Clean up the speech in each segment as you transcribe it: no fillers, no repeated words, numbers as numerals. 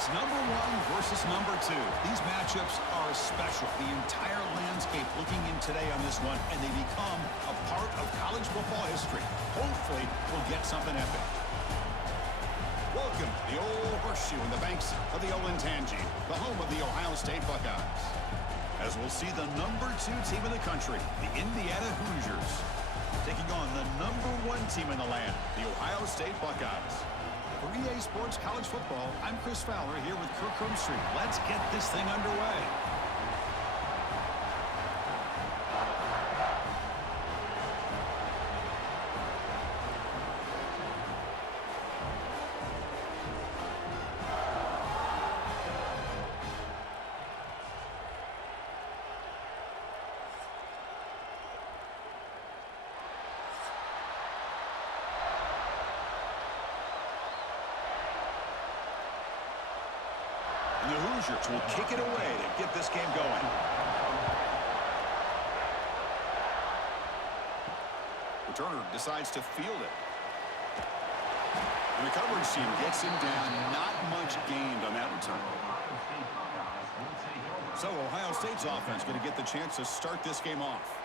It's number 1 versus number 2. These matchups are special. The entire landscape looking in today on this one, and they become a part of college football history. Hopefully, we'll get something epic. Welcome to the old horseshoe in the banks of the Olentangy, the home of the Ohio State Buckeyes. As we'll see the number 2 team in the country, the Indiana Hoosiers, taking on the number 1 team in the land, the Ohio State Buckeyes. For EA Sports College Football, I'm Chris Fowler here with Kirk Street. Let's get this thing underway. The Hoosiers will kick it away to get this game going. Returner decides to field it. And the coverage team gets him down. Not much gained on that return. So Ohio State's offense going to get the chance to start this game off.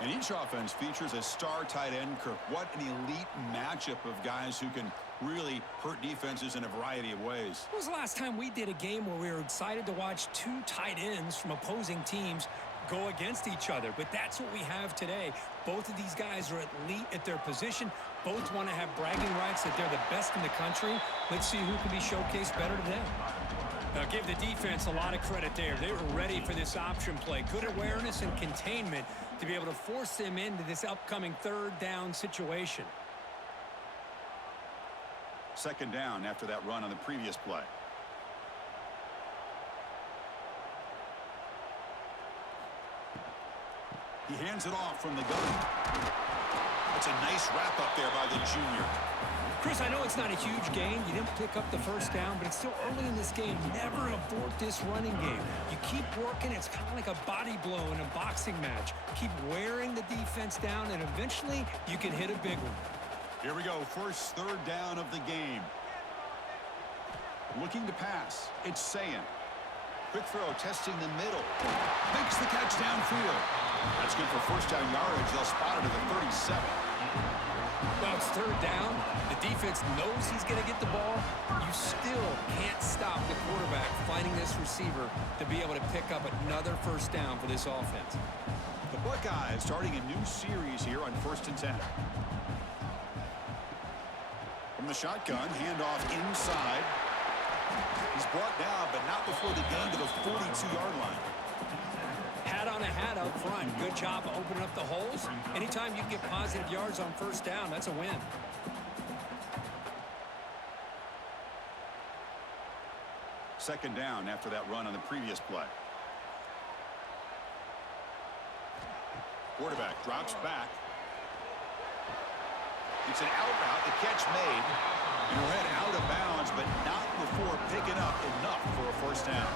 And each offense features a star tight end, Kirk. What an elite matchup of guys who can really hurt defenses in a variety of ways. When was the last time we did a game where we were excited to watch 2 tight ends from opposing teams go against each other? But that's what we have today. Both of these guys are elite at their position. Both want to have bragging rights that they're the best in the country. Let's see who can be showcased better today. Now, give the defense a lot of credit there. They were ready for this option play. Good awareness and containment to be able to force them into this upcoming 3rd down situation. 2nd down after that run on the previous play. He hands it off from the gun. That's a nice wrap up there by the junior. Chris, I know it's not a huge gain. You didn't pick up the 1st down, but it's still early in this game. Never abort this running game. You keep working. It's kind of like a body blow in a boxing match. Keep wearing the defense down, and eventually you can hit a big one. Here we go. First 3rd down of the game. Looking to pass. It's Sayin. Quick throw, testing the middle. Makes the catch downfield. That's good for 1st down yardage. They'll spot it at the 37. Well, it's 3rd down. The defense knows he's going to get the ball. You still can't stop the quarterback finding this receiver to be able to pick up another 1st down for this offense. The Buckeyes starting a new series here on 1st and 10. From the shotgun, handoff inside. He's brought down, but not before the gain to the 42-yard line. Hat on a hat up front. Good job of opening up the holes. Anytime you get positive yards on 1st down, that's a win. Second down after that run on the previous play. Quarterback drops back. It's an out route. The catch made. And we're headed out of bounds, but not before picking up enough for a 1st down.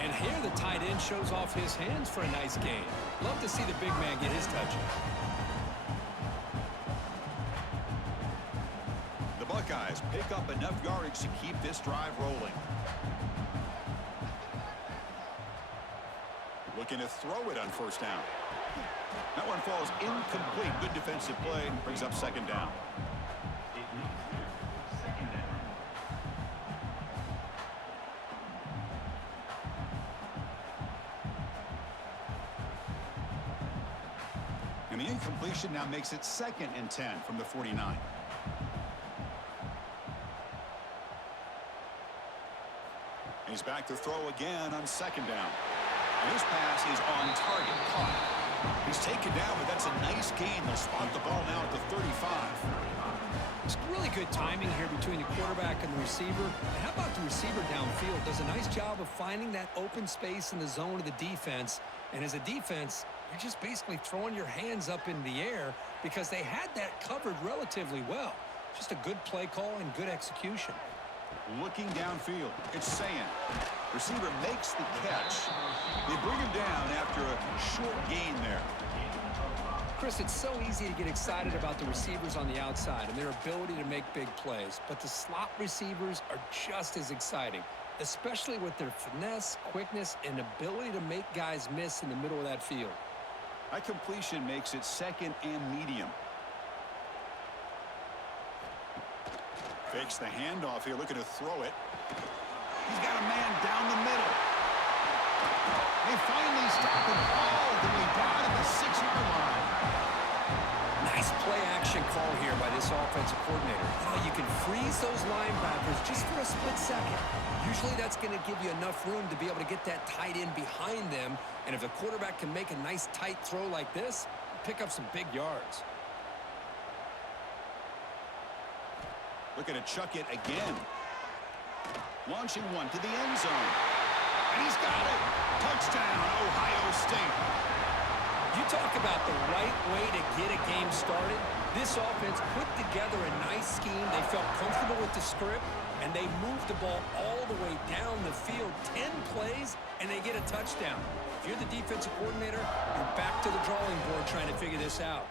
And here the tight end shows off his hands for a nice gain. Love to see the big man get his touch. The Buckeyes pick up enough yardage to keep this drive rolling. Looking to throw it on 1st down. That one falls incomplete. Good defensive play. Brings up 2nd down. And the incompletion now makes it 2nd and 10 from the 49. He's back to throw again on 2nd down. And this pass is on target. Caught. He's taken down, but that's a nice gain. They'll spot the ball now at the 35. It's really good timing here between the quarterback and the receiver. And how about the receiver downfield? Does a nice job of finding that open space in the zone of the defense. And as a defense, you're just basically throwing your hands up in the air because they had that covered relatively well. Just a good play call and good execution. Looking downfield, it's Sayin. Receiver makes the catch. They bring him down after a short gain there. Chris, it's so easy to get excited about the receivers on the outside and their ability to make big plays, but the slot receivers are just as exciting. especially with their finesse, quickness, and ability to make guys miss in the middle of that field. That completion makes it second and medium. Fakes the handoff here, looking to throw it. He's got a man down the middle. They finally stop him all the way down at the 6-yard line. Nice play-action call here by this offensive coordinator. You can freeze those linebackers just for a split second. Usually that's going to give you enough room to be able to get that tight end behind them. And if the quarterback can make a nice tight throw like this, pick up some big yards. Looking to chuck it again. Launching one to the end zone. And he's got it. Touchdown, Ohio State. You talk about the right way to get a game started. This offense put together a nice scheme. They felt comfortable with the script, and they moved the ball all the way down the field. 10 plays, and they get a touchdown. If you're the defensive coordinator, you're back to the drawing board trying to figure this out.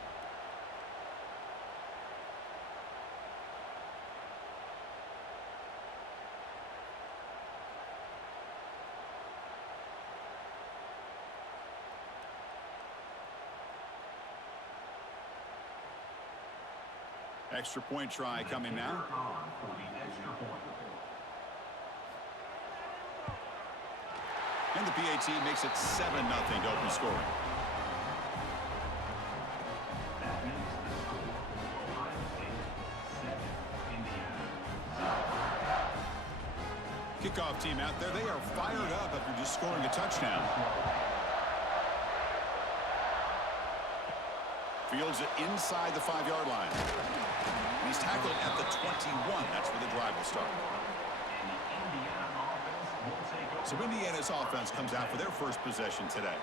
Extra point try coming now. And the PAT makes it 7-0 to open scoring. Kickoff team out there. They are fired up after just scoring a touchdown. Fields it inside the 5-yard line. He's tackled at the 21. That's where the drive will start. So Indiana's offense comes out for their first possession today.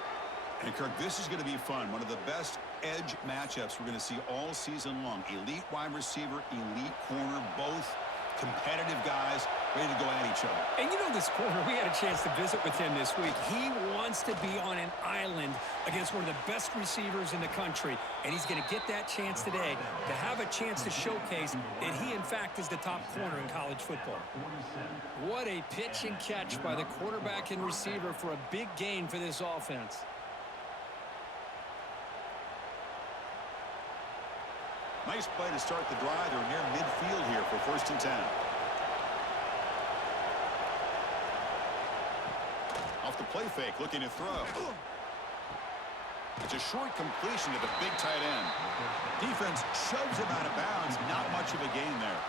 And, Kirk, this is going to be fun. One of the best edge matchups we're going to see all season long. Elite wide receiver, elite corner, both competitive guys ready to go at each other. And you know this corner, we had a chance to visit with him this week. He wants to be on an island against one of the best receivers in the country. And he's going to get that chance today to have a chance to showcase that he, in fact, is the top corner in college football. What a pitch and catch by the quarterback and receiver for a big gain for this offense. Nice play to start the drive. They're near midfield here for 1st and 10. Off the play fake, looking to throw. It's a short completion to the big tight end. Defense shoves him out of bounds. Not much of a gain there.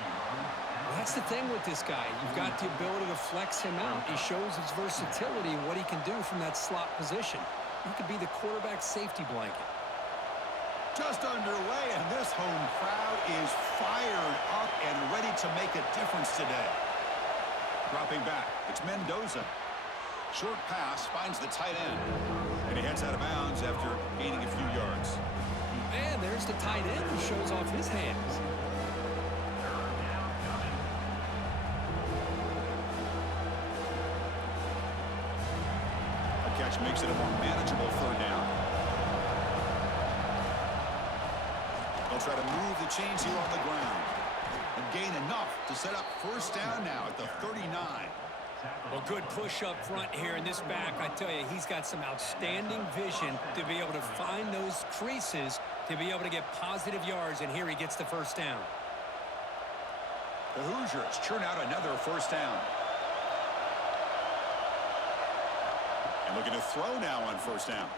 Well, that's the thing with this guy. You've got the ability to flex him out. He shows his versatility and what he can do from that slot position. He could be the quarterback safety blanket. Just underway, and this home crowd is fired up and ready to make a difference today. Dropping back, it's Mendoza. Short pass finds the tight end, and he heads out of bounds after gaining a few yards. And there's the tight end who shows off his hands. A catch makes it a more manageable 3rd down. They'll try to move the chains here on the ground and gain enough to set up 1st down now at the 39. Well, good push up front here in this back. I tell you, he's got some outstanding vision to be able to find those creases to be able to get positive yards, and here he gets the 1st down. The Hoosiers churn out another 1st down. And looking to throw now on 1st down.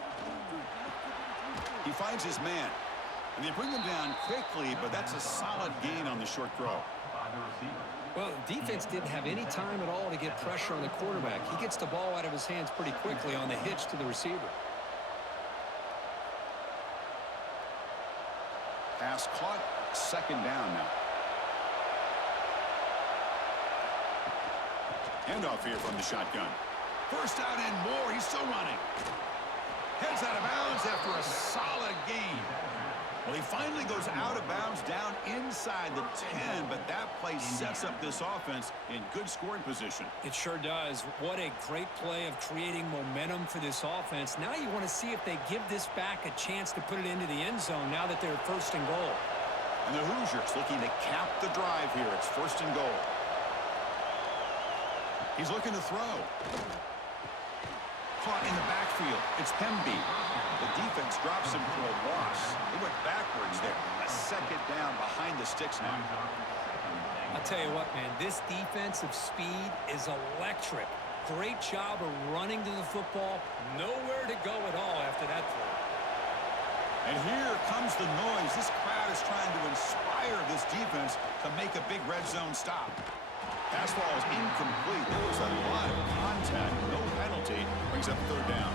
He finds his man. And they bring him down quickly, but that's a solid gain on the short throw. Well, defense didn't have any time at all to get pressure on the quarterback. He gets the ball out of his hands pretty quickly on the hitch to the receiver. Pass caught, 2nd down now. Handoff here from the shotgun. 1st down and more. He's still running. Heads out of bounds after a solid gain. Well, he finally goes out of bounds down inside the 10, but that play sets up this offense in good scoring position. It sure does. What a great play of creating momentum for this offense. Now you want to see if they give this back a chance to put it into the end zone now that they're 1st and goal. And the Hoosiers looking to cap the drive here. It's 1st and goal. He's looking to throw. Caught in the backfield. It's Pemby. The defense drops him for a loss. He went backwards there. A second down behind the sticks now. I'll tell you what, man, this defensive speed is electric. Great job of running to the football. Nowhere to go at all after that throw. And here comes the noise. This crowd is trying to inspire this defense to make a big red zone stop. Pass ball is incomplete. There was a lot of contact. No penalty. Brings up third down.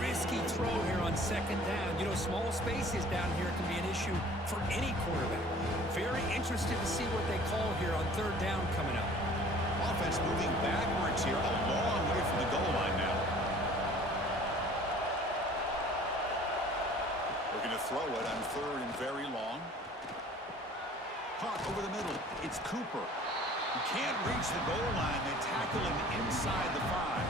Risky throw here on second down. You know, small spaces down here can be an issue for any quarterback. Very interested to see what they call here on third down coming up. Offense moving backwards here, a long way from the goal line now. Looking to throw it on third and very long. Caught over the middle. It's Cooper. He can't reach the goal line. They tackle him inside the 5.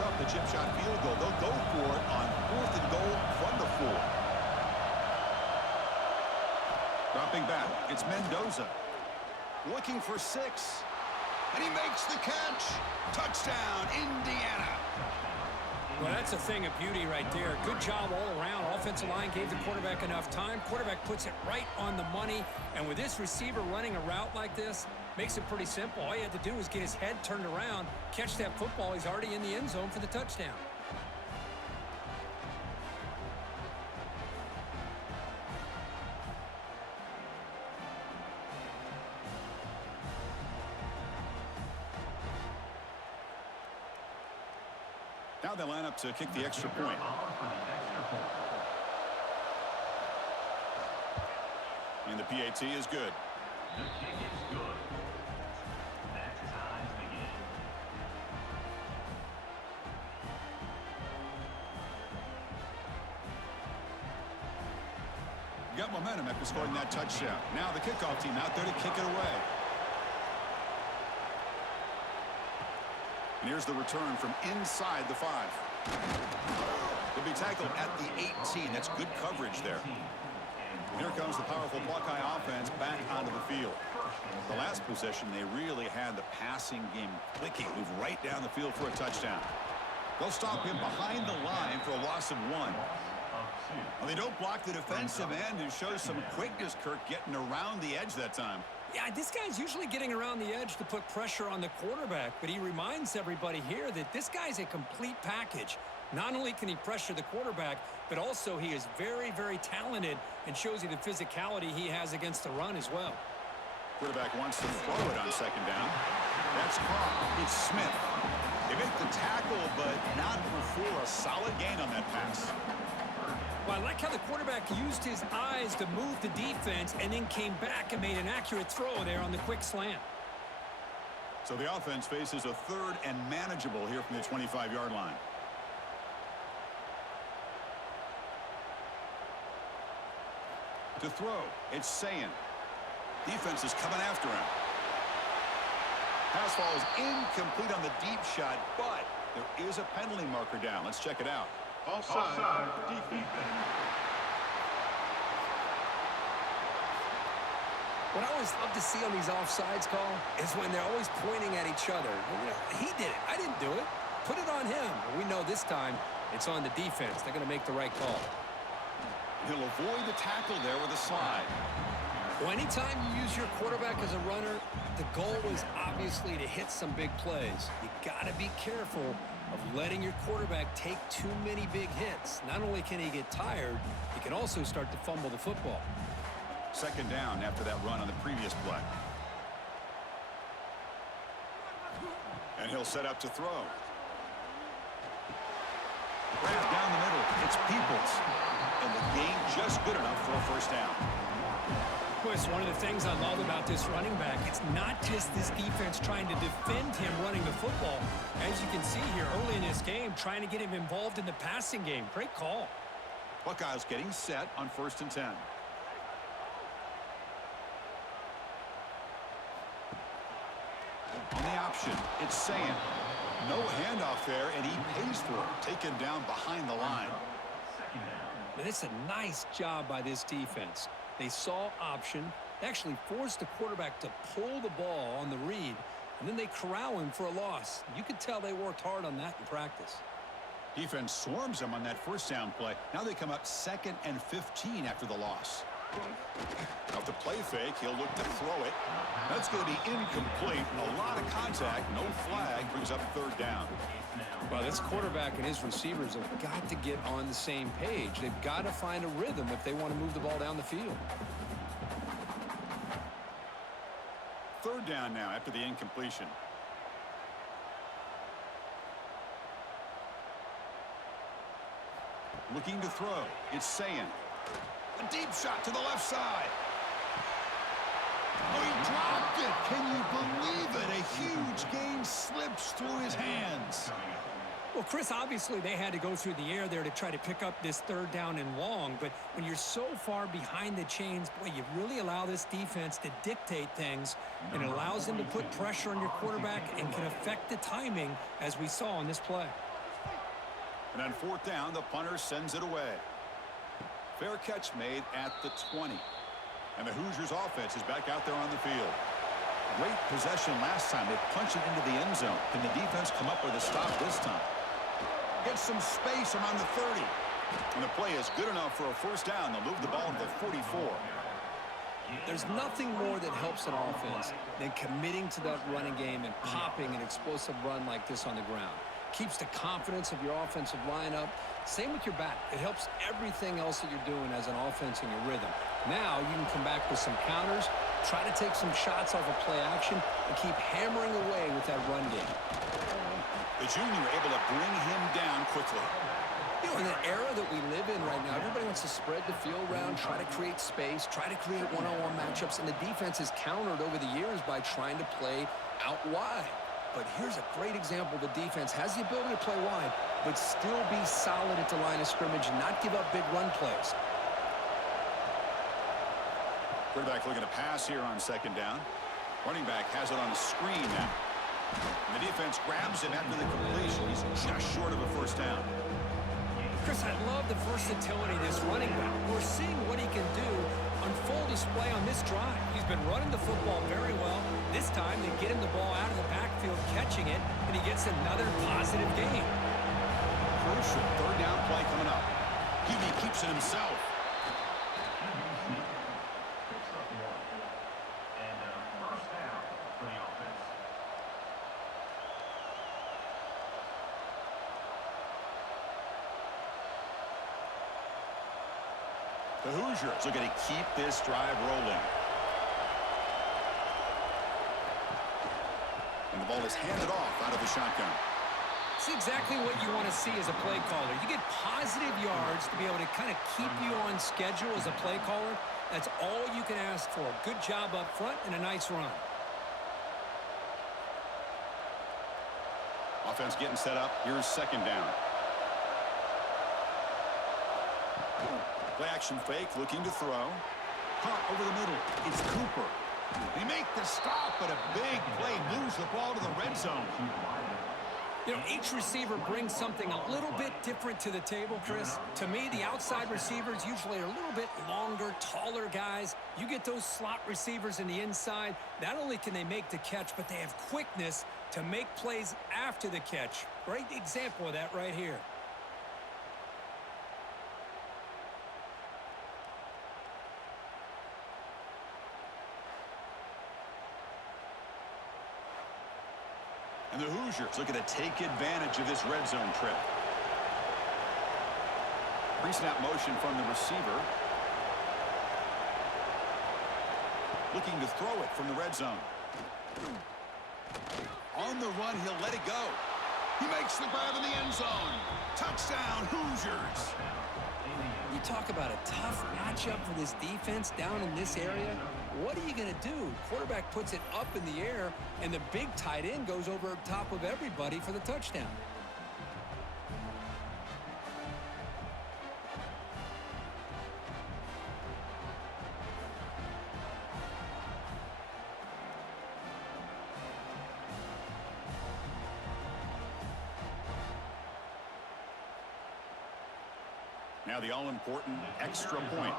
Up the chip shot field goal. They'll go for it on 4th and goal from the 4. Dropping back, it's Mendoza. Looking for 6. And he makes the catch. Touchdown, Indiana. Well, that's a thing of beauty right there. Good job all around. Offensive line gave the quarterback enough time. Quarterback puts it right on the money. And with this receiver running a route like this, makes it pretty simple. All you had to do was get his head turned around, catch that football. He's already in the end zone for the touchdown. Now they line up to kick the extra point. And the PAT is good. The kick is good. That time begins. Got momentum after scoring that touchdown. Now the kickoff team out there to kick it away. And here's the return from inside the 5. He'll be tackled at the 18. That's good coverage there. And here comes the powerful Buckeye offense back onto the field. The last possession, they really had the passing game clicking. Move right down the field for a touchdown. They'll stop him behind the line for a loss of 1. Well, they don't block the defensive end, who shows some quickness, Kirk, getting around the edge that time. Yeah, this guy's usually getting around the edge to put pressure on the quarterback, but he reminds everybody here that this guy's a complete package. Not only can he pressure the quarterback, but also he is very, very talented and shows you the physicality he has against the run as well. Quarterback wants to throw it on second down. That's caught. It's Smith. They make the tackle, but not before a solid gain on that pass. Well, I like how the quarterback used his eyes to move the defense and then came back and made an accurate throw there on the quick slant. So the offense faces a third and manageable here from the 25-yard line. To throw, it's Sayin. Defense is coming after him. Pass ball is incomplete on the deep shot, but there is a penalty marker down. Let's check it out. Offside defense. What I always love to see on these offsides call is when they're always pointing at each other. You know, he did it. I didn't do it. Put it on him. But we know this time it's on the defense. They're going to make the right call. He'll avoid the tackle there with a slide. Well, anytime you use your quarterback as a runner, the goal is obviously to hit some big plays. You got to be careful of letting your quarterback take too many big hits. Not only can he get tired, he can also start to fumble the football. Second down after that run on the previous play. And he'll set up to throw. Right down the middle, it's Peoples. And the gain just good enough for a first down. Boy, it's one of the things I love about this running back. It's not just this defense trying to defend him running the football. As you can see here early in this game, trying to get him involved in the passing game. Great call. Buckeyes getting set on 1st and 10. On the option, it's Sayin. No handoff there, and he pays for it. Taken down behind the line. And it's a nice job by this defense. They saw option, actually forced the quarterback to pull the ball on the read, and then they corral him for a loss. You could tell they worked hard on that in practice. Defense swarms them on that first down play. Now they come up 2nd and 15 after the loss. Now the play fake, he'll look to throw it. That's going to be incomplete. A lot of contact, no flag, brings up 3rd down. Well, this quarterback and his receivers have got to get on the same page. They've got to find a rhythm if they want to move the ball down the field. 3rd down now after the incompletion. Looking to throw. It's Sayin. A deep shot to the left side. Oh, he dropped it. Can you believe it? A huge gain slips through his hands. Well, Chris, obviously they had to go through the air there to try to pick up this 3rd down and long, but when you're so far behind the chains, boy, you really allow this defense to dictate things, and it allows them to put pressure on your quarterback and can affect the timing, as we saw on this play. And on 4th down, the punter sends it away. Fair catch made at the 20. And the Hoosiers offense is back out there on the field. Great possession last time. They punched it into the end zone. Can the defense come up with a stop this time? Gets some space around the 30. And the play is good enough for a first down. They'll move the ball to the 44. There's nothing more that helps an offense than committing to that running game and popping an explosive run like this on the ground. Keeps the confidence of your offensive lineup. Same with your back. It helps everything else that you're doing as an offense in your rhythm. Now you can come back with some counters, try to take some shots off of play action, and keep hammering away with that run game. The junior able to bring him down quickly. You know, in the era that we live in right now, everybody wants to spread the field around, try to create space, try to create one-on-one matchups, and the defense has countered over the years by trying to play out wide. But here's a great example. The defense has the ability to play wide, but still be solid at the line of scrimmage and not give up big run plays. Quarterback looking to pass here on 2nd down. Running back has it on the screen now. And the defense grabs him after the completion. He's just short of a first down. Chris, I love the versatility of this running back. We're seeing what he can do on full display on this drive. He's been running the football very well. This time, they get him the ball out of the backfield, catching it, and he gets another positive gain. Crucial 3rd down play coming up. He keeps it himself. The Hoosiers are going to keep this drive rolling. And the ball is handed off out of the shotgun. It's exactly what you want to see as a play caller. You get positive yards to be able to kind of keep you on schedule as a play caller. That's all you can ask for. Good job up front and a nice run. Offense getting set up. Here's 2nd down. Play action fake, looking to throw. Caught over the middle. It's Cooper. They make the stop, but a big play moves the ball to the red zone. You know, each receiver brings something a little bit different to the table, Chris. To me, the outside receivers usually are a little bit longer, taller guys. You get those slot receivers in the inside, not only can they make the catch, but they have quickness to make plays after the catch. Great example of that right here. And the Hoosiers looking to take advantage of this red zone trip. Pre-snap motion from the receiver. Looking to throw it from the red zone. On the run, he'll let it go. He makes the grab in the end zone. Touchdown, Hoosiers. You talk about a tough matchup for this defense down in this area. What are you going to do? Quarterback puts it up in the air, and the big tight end goes over top of everybody for the touchdown. Now the all-important extra point.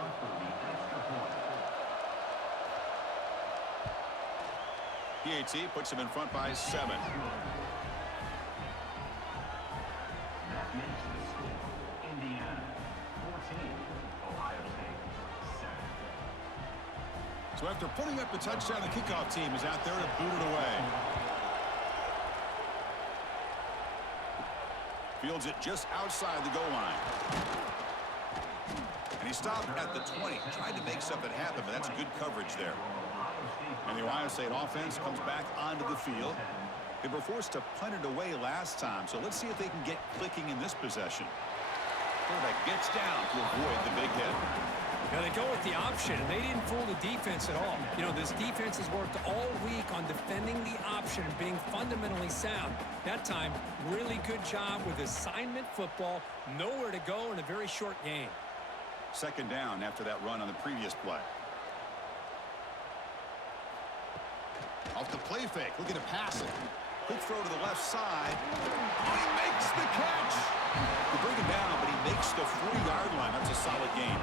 PAT puts him in front by 7. That makes the score Indiana 14, Ohio State 7. So after putting up the touchdown, the kickoff team is out there to boot it away. Fields it just outside the goal line. And he stopped at the 20. Tried to make something happen, but that's good coverage there. And the Ohio State offense comes back onto the field. They were forced to punt it away last time, so let's see if they can get clicking in this possession. Quarterback gets down to avoid the big hit. Now they go with the option, and they didn't fool the defense at all. You know, this defense has worked all week on defending the option and being fundamentally sound. That time, really good job with assignment football. Nowhere to go in a very short game. Second down after that run on the previous play. Off the play fake, looking to pass it. Quick throw to the left side. Oh, he makes the catch. They bring him down, but he makes the 40-yard line. That's a solid gain.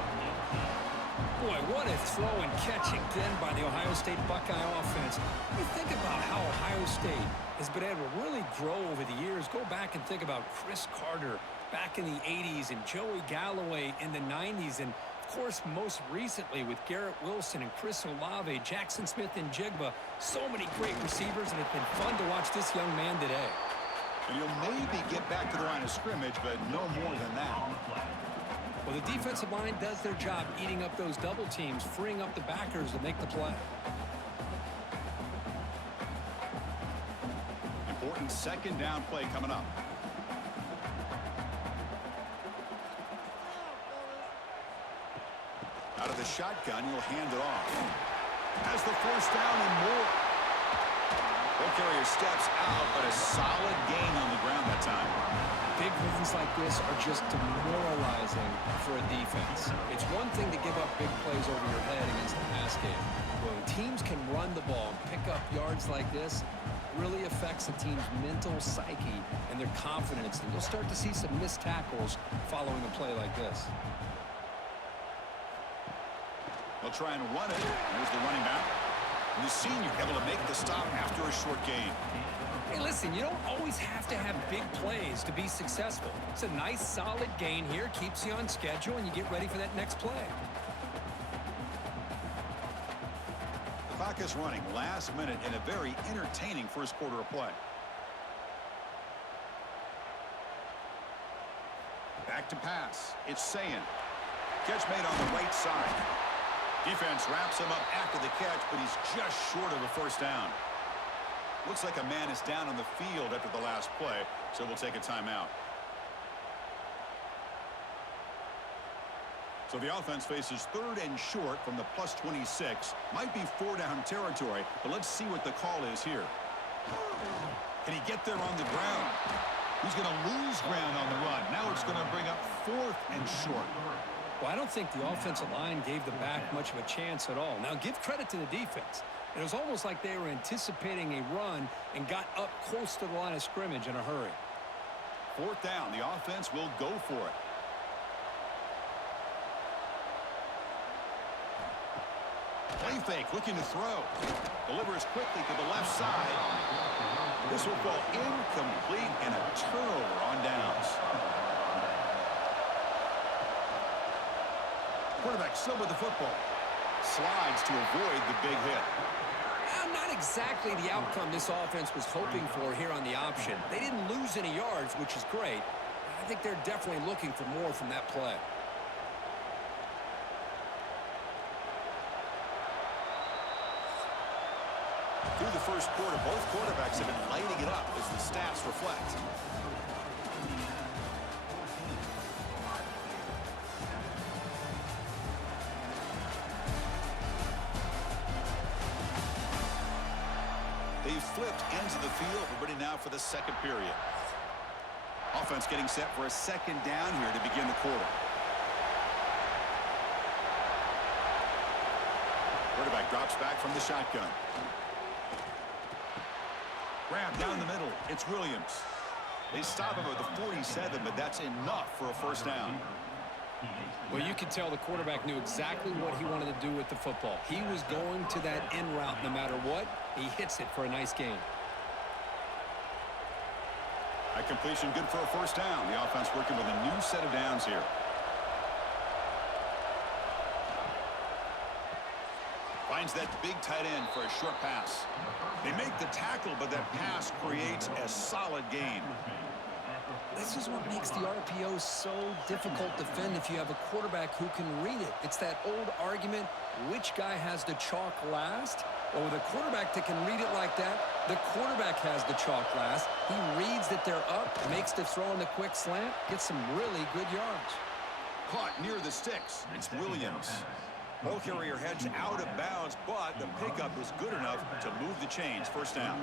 Boy, what a throw and catch again by the Ohio State Buckeye offense. You think about how Ohio State has been able to really grow over the years. Go back and think about Chris Carter back in the 80s and Joey Galloway in the 90s. And, of course, most recently with Garrett Wilson and Chris Olave, Jackson Smith and Jigba. So many great receivers, and it's been fun to watch this young man today. And he'll maybe get back to the line of scrimmage, but no more than that. Well, the defensive line does their job eating up those double teams, freeing up the backers to make the play. Important second down play coming up. Out of the shotgun, he'll hand it off. Has the first down and more. Ball carrier steps out, but a solid gain on the ground that time. Big runs like this are just demoralizing for a defense. It's one thing to give up big plays over your head against the pass game. But when teams can run the ball and pick up yards like this, it really affects the team's mental psyche and their confidence. And you'll start to see some missed tackles following a play like this. They'll try and run it. Here's the running back. And the senior able to make the stop after a short gain. Hey, listen, you don't always have to have big plays to be successful. It's a nice, solid gain here. Keeps you on schedule, and you get ready for that next play. The clock is running last minute in a very entertaining first quarter of play. Back to pass. It's Sayin. Catch made on the right side. Defense wraps him up after the catch, but he's just short of a first down. Looks like a man is down on the field after the last play, so we'll take a timeout. So the offense faces third and short from the plus 26. Might be 4-down territory, but let's see what the call is here. Can he get there on the ground? He's going to lose ground on the run. Now it's going to bring up 4th and short. Well, I don't think the offensive line gave the back much of a chance at all. Now, give credit to the defense. It was almost like they were anticipating a run and got up close to the line of scrimmage in a hurry. 4th down. The offense will go for it. Play fake, looking to throw. Delivers quickly to the left side. This will fall incomplete and a turnover on downs. Quarterback still with the football. Slides to avoid the big hit. Not exactly the outcome this offense was hoping for here on the option. They didn't lose any yards, which is great. I think they're definitely looking for more from that play. Through the first quarter, both quarterbacks have been lighting it up as the stats reflect. They've flipped ends of the field. We're ready now for the second period. Offense getting set for a second down here to begin the quarter. Quarterback drops back from the shotgun. Grab down the middle. It's Williams. They stop him at the 47, but that's enough for a first down. Well, you could tell the quarterback knew exactly what he wanted to do with the football. He was going to that in route no matter what. He hits it for a nice gain. A completion good for a first down. The offense working with a new set of downs here. Finds that big tight end for a short pass. They make the tackle, but that pass creates a solid gain. This is what makes the RPO so difficult to defend if you have a quarterback who can read it. It's that old argument, which guy has the chalk last? Well, with a quarterback that can read it like that, the quarterback has the chalk last. He reads that they're up, makes the throw in the quick slant, gets some really good yards. Caught near the sticks. It's Williams. Ball carrier heads out of bounds, but the pickup is good enough to move the chains. First down.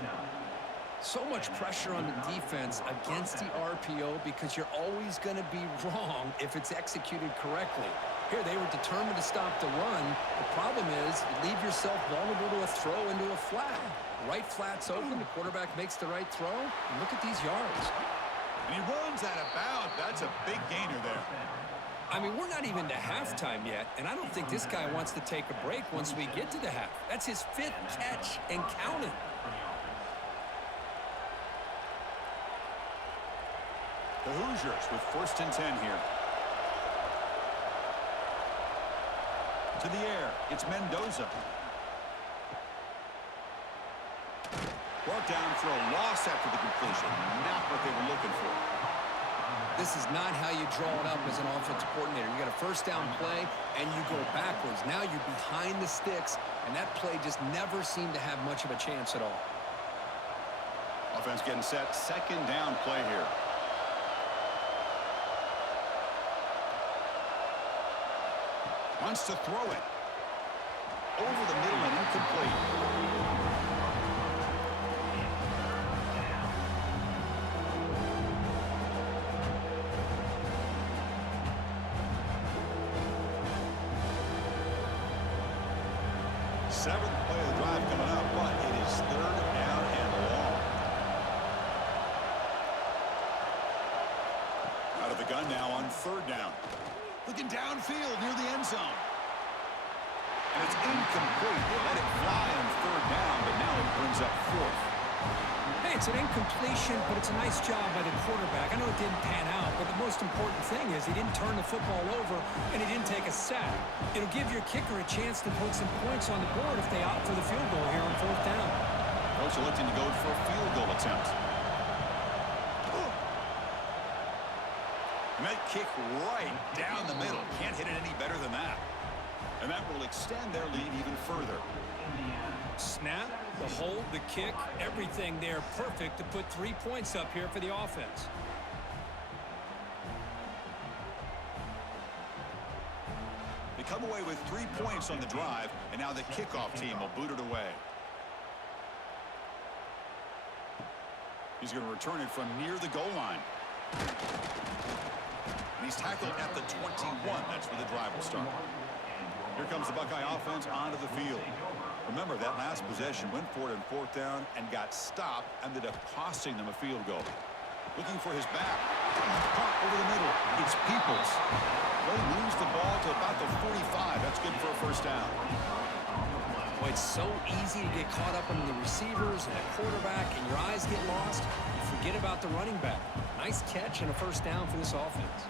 So much pressure on the defense against the RPO because you're always going to be wrong if it's executed correctly. Here, they were determined to stop the run. The problem is you leave yourself vulnerable to a throw into a flat. Right flat's open. The quarterback makes the right throw. And look at these yards. And he runs out of bounds. That's a big gainer there. I mean, we're not even to halftime yet, and I don't think this guy wants to take a break once we get to the half. That's his 5th catch and counting. The Hoosiers with 1st and 10 here. To the air, it's Mendoza. Brought down for a loss after the completion. Not what they were looking for. This is not how you draw it up as an offensive coordinator. You got a first down play, and you go backwards. Now you're behind the sticks, and that play just never seemed to have much of a chance at all. Offense getting set. 2nd down play here. Wants to throw it. Over the middle and incomplete. Seventh play of the drive coming up, but it is 3rd down and long. Out of the gun now on 3rd down. Looking downfield near the end zone. And it's incomplete. They let it fly on 3rd down, but now it brings up 4th. Hey, it's an incompletion, but it's a nice job by the quarterback. I know it didn't pan out, but the most important thing is he didn't turn the football over and he didn't take a sack. It'll give your kicker a chance to put some points on the board if they opt for the field goal here on 4th down. Coach electing to go for a field goal attempt. And that kick right down the middle. Can't hit it any better than that. And that will extend their lead even further. Snap, the hold, the kick, everything there perfect to put 3 points up here for the offense. They come away with 3 points on the drive, and now the kickoff team will boot it away. He's going to return it from near the goal line. And he's tackled at the 21. That's where the drive will start. Here comes the Buckeye offense onto the field. Remember, that last possession went for it on 4th down and got stopped, ended up costing them a field goal. Looking for his back. Caught over the middle. It's Peoples. They lose the ball to about the 45. That's good for a first down. Boy, it's so easy to get caught up in the receivers and the quarterback, and your eyes get lost. You forget about the running back. Nice catch and a first down for this offense.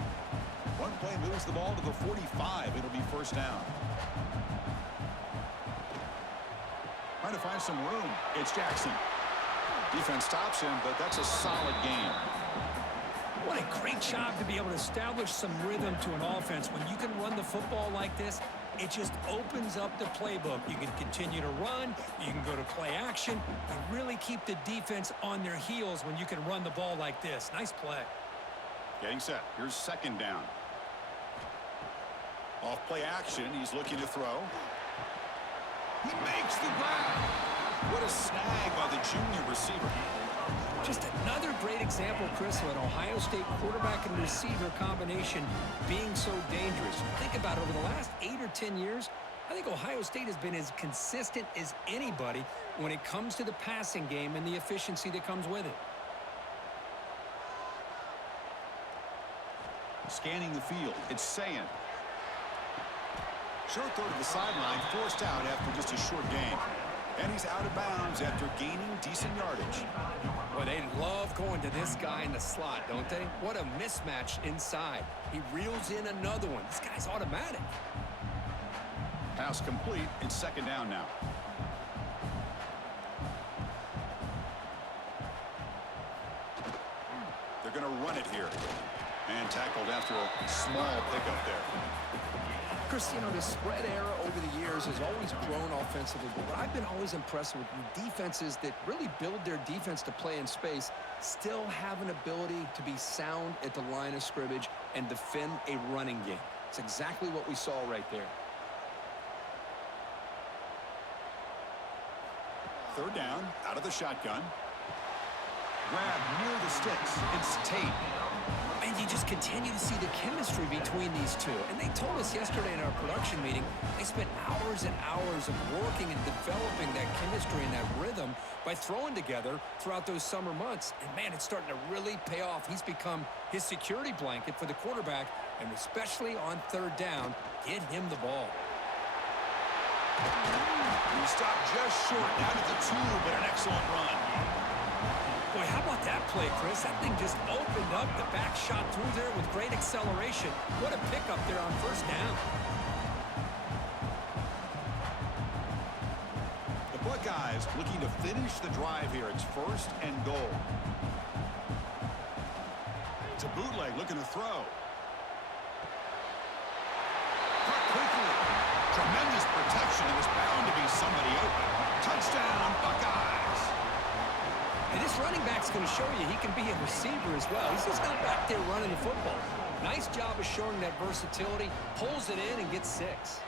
One play moves the ball to the 45. It'll be first down. Trying to find some room. It's Jackson. Defense stops him, but that's a solid game. What a great job to be able to establish some rhythm to an offense. When you can run the football like this, it just opens up the playbook. You can continue to run. You can go to play action. You really keep the defense on their heels when you can run the ball like this. Nice play. Getting set. Here's 2nd down. Off play action. He's looking to throw. He makes the grab. What a snag by the junior receiver. Just another great example, Chris, of an Ohio State quarterback and receiver combination being so dangerous. Think about it, over the last 8 or 10 years, I think Ohio State has been as consistent as anybody when it comes to the passing game and the efficiency that comes with it. Scanning the field. It's saying. Short throw to the sideline, forced out after just a short gain. And he's out of bounds after gaining decent yardage. Boy, they love going to this guy in the slot, don't they? What a mismatch inside. He reels in another one. This guy's automatic. Pass complete. It's second down now. They're going to run it here. And tackled after a small pickup there. Chris, you know, the spread era over the years has always grown offensively, but what I've been always impressed with defenses that really build their defense to play in space still have an ability to be sound at the line of scrimmage and defend a running game. It's exactly what we saw right there. Third down, out of the shotgun. Grab near the sticks. It's Tate. And you just continue to see the chemistry between these two. And they told us yesterday in our production meeting, they spent hours and hours of working and developing that chemistry and that rhythm by throwing together throughout those summer months. And, man, it's starting to really pay off. He's become his security blanket for the quarterback, and especially on third down, get him the ball. He stopped just short, down at the 2, but an excellent run. Boy, how about that play, Chris? That thing just opened up. The back shot through there with great acceleration. What a pickup there on first down. The Buckeyes looking to finish the drive here. It's first and goal. It's a bootleg looking to throw. Cut quickly. Tremendous protection, and there's bound to be somebody open. Touchdown, Buckeyes. And this running back's going to show you he can be a receiver as well. He's just not back there running the football. Nice job of showing that versatility. Pulls it in and gets 6.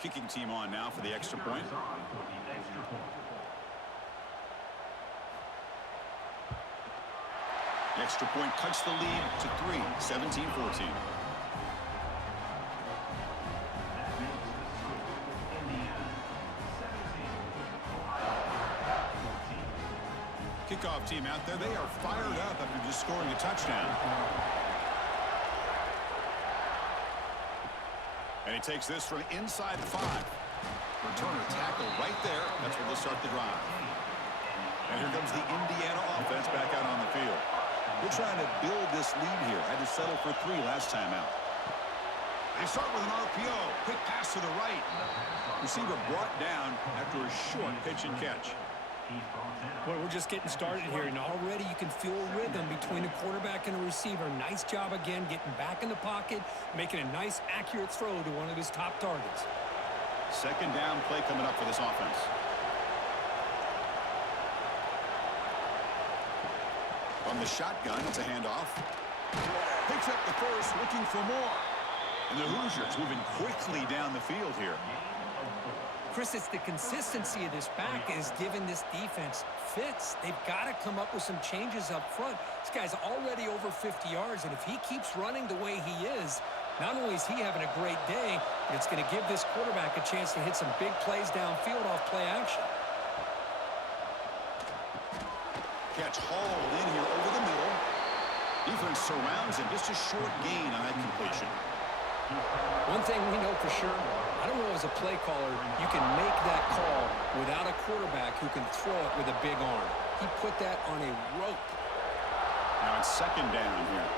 Kicking team on now for the extra point. The extra point cuts the lead to 3, 17-14. Kickoff team out there. They are fired up after just scoring a touchdown. And he takes this from inside the 5. Returner tackle right there. That's where they'll start the drive. And here comes the Indiana offense back out on the field. They're trying to build this lead here. Had to settle for 3 last time out. They start with an RPO. Quick pass to the right. Receiver brought down after a short pitch and catch. Boy, we're just getting started here, and already you can feel a rhythm between the quarterback and the receiver. Nice job again getting back in the pocket, making a nice, accurate throw to one of his top targets. Second down play coming up for this offense. From the shotgun, it's a handoff. Picks up the first, looking for more. And the Hoosiers moving quickly down the field here. Chris, it's the consistency of this back is giving this defense fits. They've got to come up with some changes up front. This guy's already over 50 yards, and if he keeps running the way he is, not only is he having a great day, but it's going to give this quarterback a chance to hit some big plays downfield off play action. Catch hauled in here over the middle. Defense surrounds him. Just a short gain on that completion. One thing we know for sure, I don't know as a play caller, you can make that call without a quarterback who can throw it with a big arm. He put that on a rope. Now it's second down here.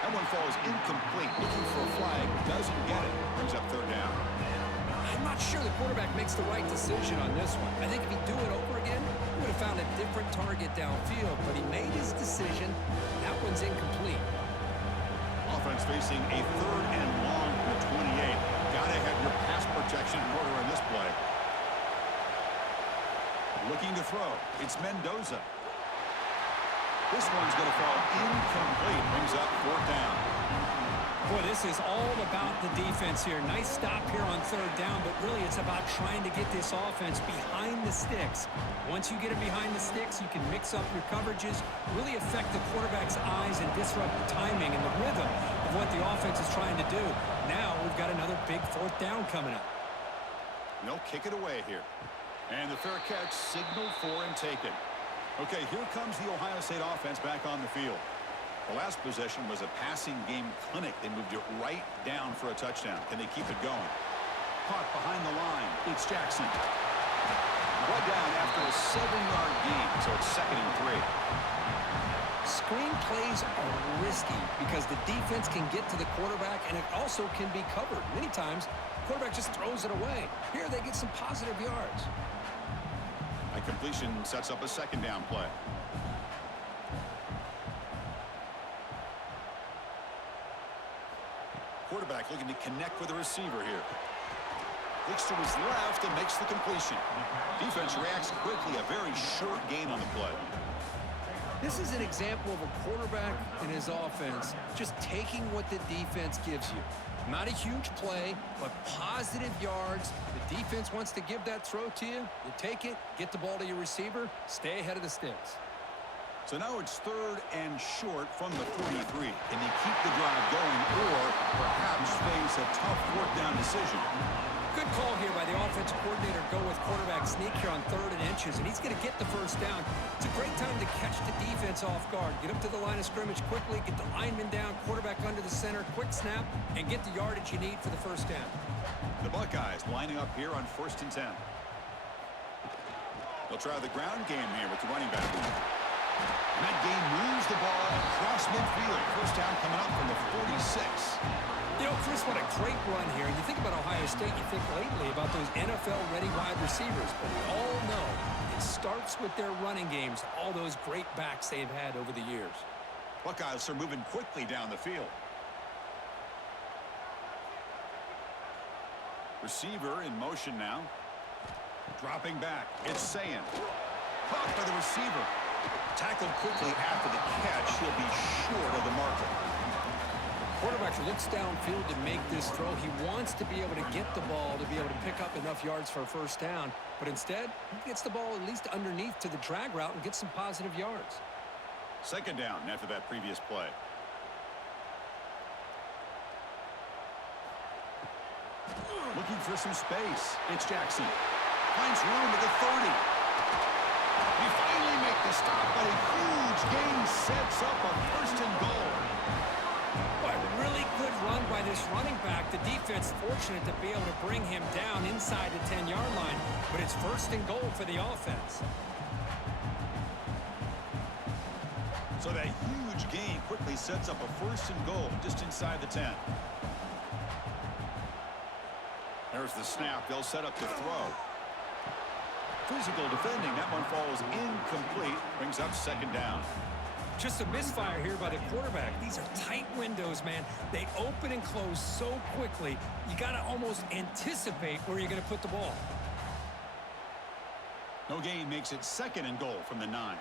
That one falls incomplete. Looking for a flag. Doesn't get it. Brings up third down. I'm not sure the quarterback makes the right decision on this one. I think if he'd do it over again, he would have found a different target downfield, but he made his decision. That one's incomplete. Offense facing a third and long from the 28. Gotta have your pass protection in order on this play. Looking to throw. It's Mendoza. This one's going to fall incomplete. Brings up fourth down. Boy, this is all about the defense here. Nice stop here on third down, but really it's about trying to get this offense behind the sticks. Once you get it behind the sticks, you can mix up your coverages, really affect the quarterback's eyes and disrupt the timing and the rhythm of what the offense is trying to do. Now we've got another big fourth down coming up. No, kick it away here. And the fair catch signaled for and taken. Okay, here comes the Ohio State offense back on the field. The last possession was a passing game clinic. They moved it right down for a touchdown. Can they keep it going? Caught behind the line. It's Jackson. Brought down after a 7-yard gain, so it's 2nd and 3. Screen plays are risky because the defense can get to the quarterback, and it also can be covered. Many times, the quarterback just throws it away. Here, they get some positive yards. A completion sets up a 2nd down play. Quarterback looking to connect with the receiver here. Looks to his left and makes the completion. Defense reacts quickly. A very short gain on the play. This is an example of a quarterback and his offense just taking what the defense gives you. Not a huge play, but positive yards. The defense wants to give that throw to you. You take it, get the ball to your receiver, stay ahead of the sticks. So now it's 3rd and short from the 43. Can they keep the drive going or perhaps face a tough 4th down decision? Good call here by the offensive coordinator. Go with quarterback sneak here on 3rd and inches, and he's going to get the first down. It's a great time to catch the defense off guard. Get up to the line of scrimmage quickly, get the lineman down, quarterback under the center, quick snap, and get the yardage you need for the first down. The Buckeyes lining up here on 1st and 10. They'll try the ground game here with the running back. And that game moves the ball across midfield. First down coming up from the 46. You know, Chris, what a great run here. You think about Ohio State, you think lately about those NFL-ready wide receivers. But we all know it starts with their running games, all those great backs they've had over the years. Buckeyes are moving quickly down the field. Receiver in motion now. Dropping back. It's Sayan. Caught by the receiver. Tackled quickly after the catch. He'll be short of the marker. Quarterback looks downfield to make this throw. He wants to be able to get the ball to be able to pick up enough yards for a first down. But instead, he gets the ball at least underneath to the drag route and gets some positive yards. 2nd down after that previous play. Looking for some space. It's Jackson. Finds room at the 30. He finally makes the stop, but a huge gain sets up a 1st and goal. Boy, really good run by this running back. The defense fortunate to be able to bring him down inside the 10-yard line, but it's 1st and goal for the offense. So that huge gain quickly sets up a 1st and goal just inside the 10. There's the snap. They'll set up the throw. Physical defending. That one falls incomplete. Brings up 2nd down. Just a misfire here by the quarterback. These are tight windows, man. They open and close so quickly. You got to almost anticipate where you're going to put the ball. No gain makes it 2nd and goal from the 9.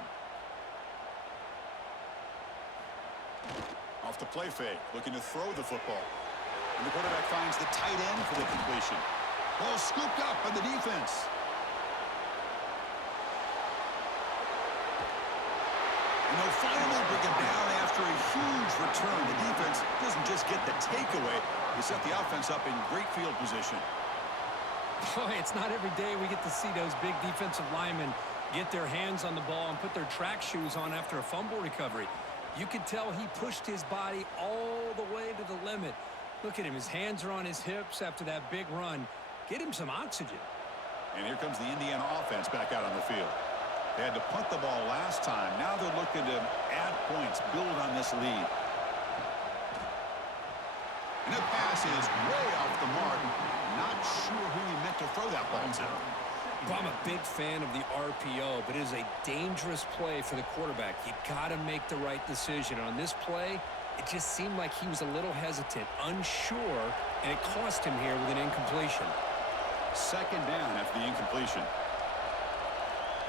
Off the play fake, looking to throw the football. And the quarterback finds the tight end for the completion. Ball scooped up by the defense. And they'll finally bring him down after a huge return. The defense doesn't just get the takeaway. They set the offense up in great field position. Boy, it's not every day we get to see those big defensive linemen get their hands on the ball and put their track shoes on after a fumble recovery. You could tell he pushed his body all the way to the limit. Look at him. His hands are on his hips after that big run. Get him some oxygen. And here comes the Indiana offense back out on the field. They had to punt the ball last time. Now they're looking to add points, build on this lead. And that pass is way off the mark. Not sure who he meant to throw that ball to. Well, I'm a big fan of the RPO, but it is a dangerous play for the quarterback. You got to make the right decision. On this play, it just seemed like he was a little hesitant, unsure, and it cost him here with an incompletion. 2nd down after the incompletion.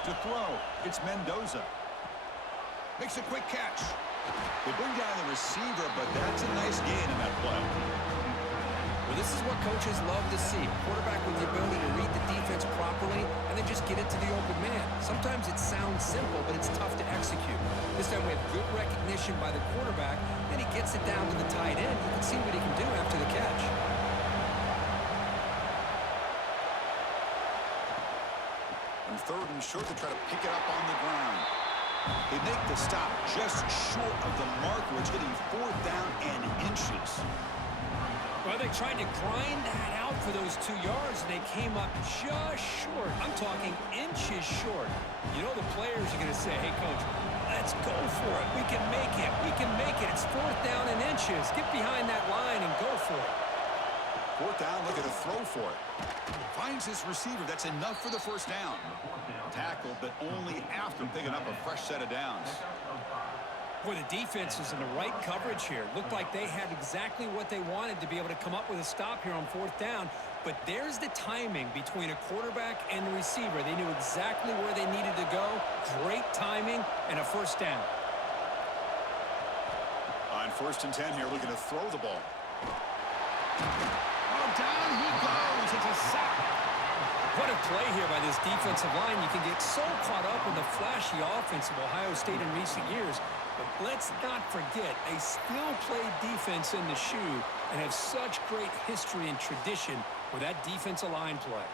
To throw, it's Mendoza. Makes a quick catch. They bring down the receiver, but that's a nice gain in that play. Well, this is what coaches love to see. A quarterback with the ability to read the defense properly and then just get it to the open man. Sometimes it sounds simple, but it's tough to execute. This time we have good recognition by the quarterback. Then he gets it down to the tight end. You can see what he can do after the catch. On third and short, they try to pick it up on the ground. They make the stop just short of the marker. It's getting fourth down and inches. Well, they tried to grind that out for those 2 yards, and they came up just short. I'm talking inches short. You know the players are going to say, hey, Coach, let's go for it. We can make it. We can make it. It's fourth down and inches. Get behind that line and go for it. Fourth down, look at a throw for it. Finds his receiver. That's enough for the first down. Tackle, but only after picking up a fresh set of downs. Boy, the defense is in the right coverage here. Looked like they had exactly what they wanted to be able to come up with a stop here on fourth down. But there's the timing between a quarterback and the receiver. They knew exactly where they needed to go. Great timing and a first down. On 1st and 10 here, looking to throw the ball. Oh, down he goes. It's a sack. What a play here by this defensive line. You can get so caught up in the flashy offense of Ohio State in recent years. But let's not forget, they still play defense in the shoe and have such great history and tradition with that defensive line play.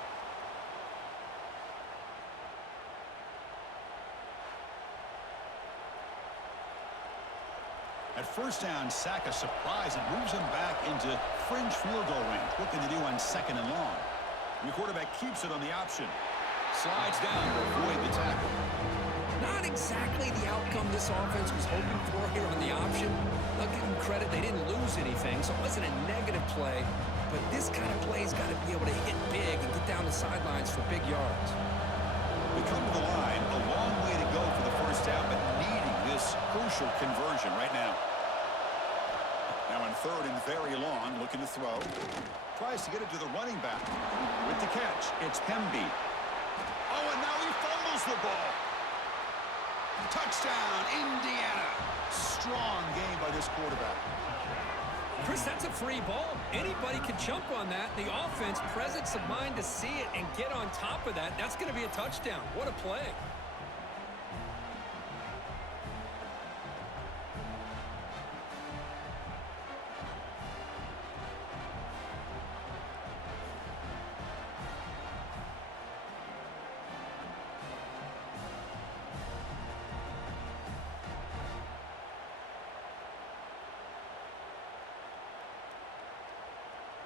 At first down, sack a surprise and moves him back into fringe field goal range. What can they do on 2nd and long? And the quarterback keeps it on the option. Slides down to avoid the tackle. Not exactly the outcome this offense was hoping for here on the option. I'll give them credit, they didn't lose anything, so it wasn't a negative play. But this kind of play's got to be able to hit big and get down the sidelines for big yards. We come to the line, a long way to go for the first down, but needing this crucial conversion right now. Now on 3rd and very long, looking to throw. Tries to get it to the running back. With the catch, it's Hemby. Oh, and now he fumbles the ball. Touchdown, Indiana. Strong game by this quarterback. Chris, that's a free ball. Anybody could jump on that. The offense, presence of mind to see it and get on top of that. That's going to be a touchdown. What a play.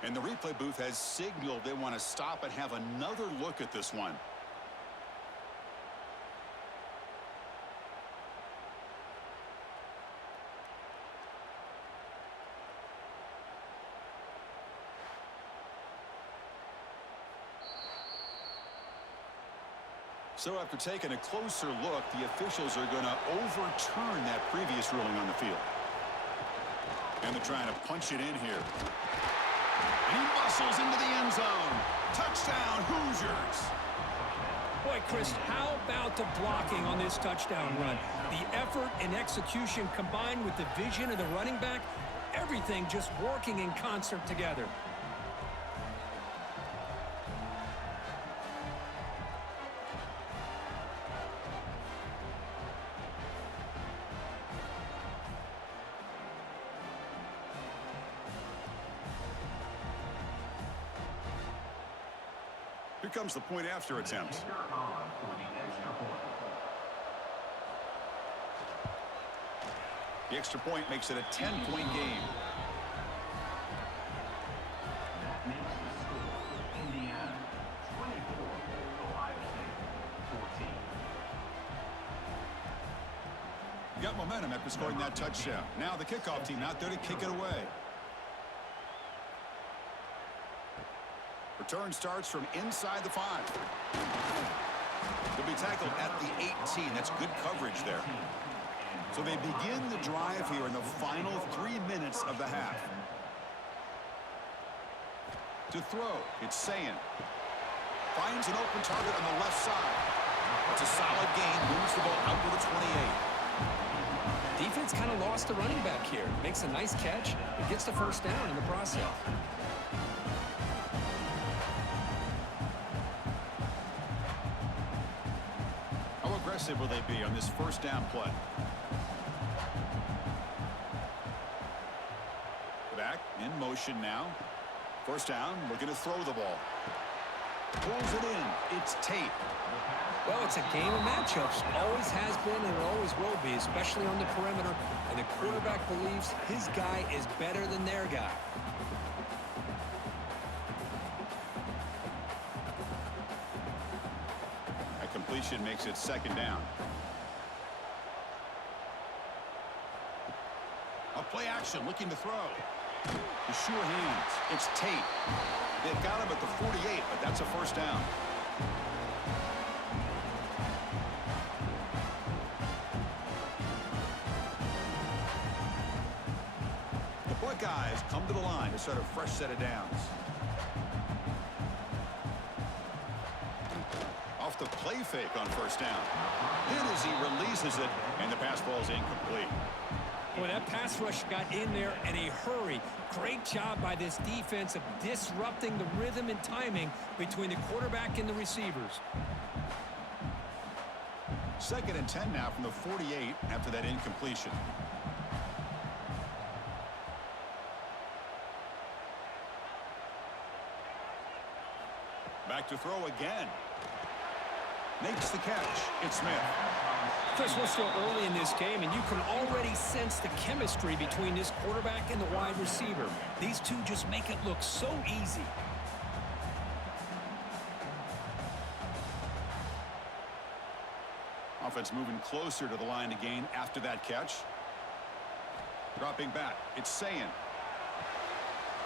And the replay booth has signaled they want to stop and have another look at this one. So after taking a closer look, the officials are going to overturn that previous ruling on the field. And they're trying to punch it in here. He muscles into the end zone. Touchdown, Hoosiers. Boy, Chris, how about the blocking on this touchdown run? The effort and execution combined with the vision of the running back, everything just working in concert together. Here comes the point after attempt. The extra point makes it a 10-point game. That makes the score Indiana 24, Ohio State 14. You got momentum after scoring that touchdown. Now the kickoff team out there to kick it away. Return starts from inside the 5. They'll be tackled at the 18. That's good coverage there. So they begin the drive here in the final 3 minutes of the half. To throw, it's Sayin. Finds an open target on the left side. It's a solid gain, moves the ball out to the 28. Defense kind of lost the running back here. Makes a nice catch and gets the first down in the process. How aggressive will they be on this first down play? Back in motion now. First down, looking to throw the ball. Pulls it in. It's Tate. Well, it's a game of matchups. Always has been and it always will be, especially on the perimeter. And the quarterback believes his guy is better than their guy. A completion makes it second down. A play action, looking to throw. The sure hands. It's Tate. They've got him at the 48, but that's a first down. The Buckeyes come to the line to start a fresh set of downs. Off the play fake on first down. Hit as he releases it, and the pass ball is incomplete. Boy, that pass rush got in there in a hurry. Great job by this defense of disrupting the rhythm and timing between the quarterback and the receivers. Second and 10 now from the 48 after that incompletion. Back to throw again. Makes the catch. It's Smith. Chris, we're still early in this game, and you can already sense the chemistry between this quarterback and the wide receiver. These two just make it look so easy. Offense moving closer to the line to gain after that catch. Dropping back. It's Sayin.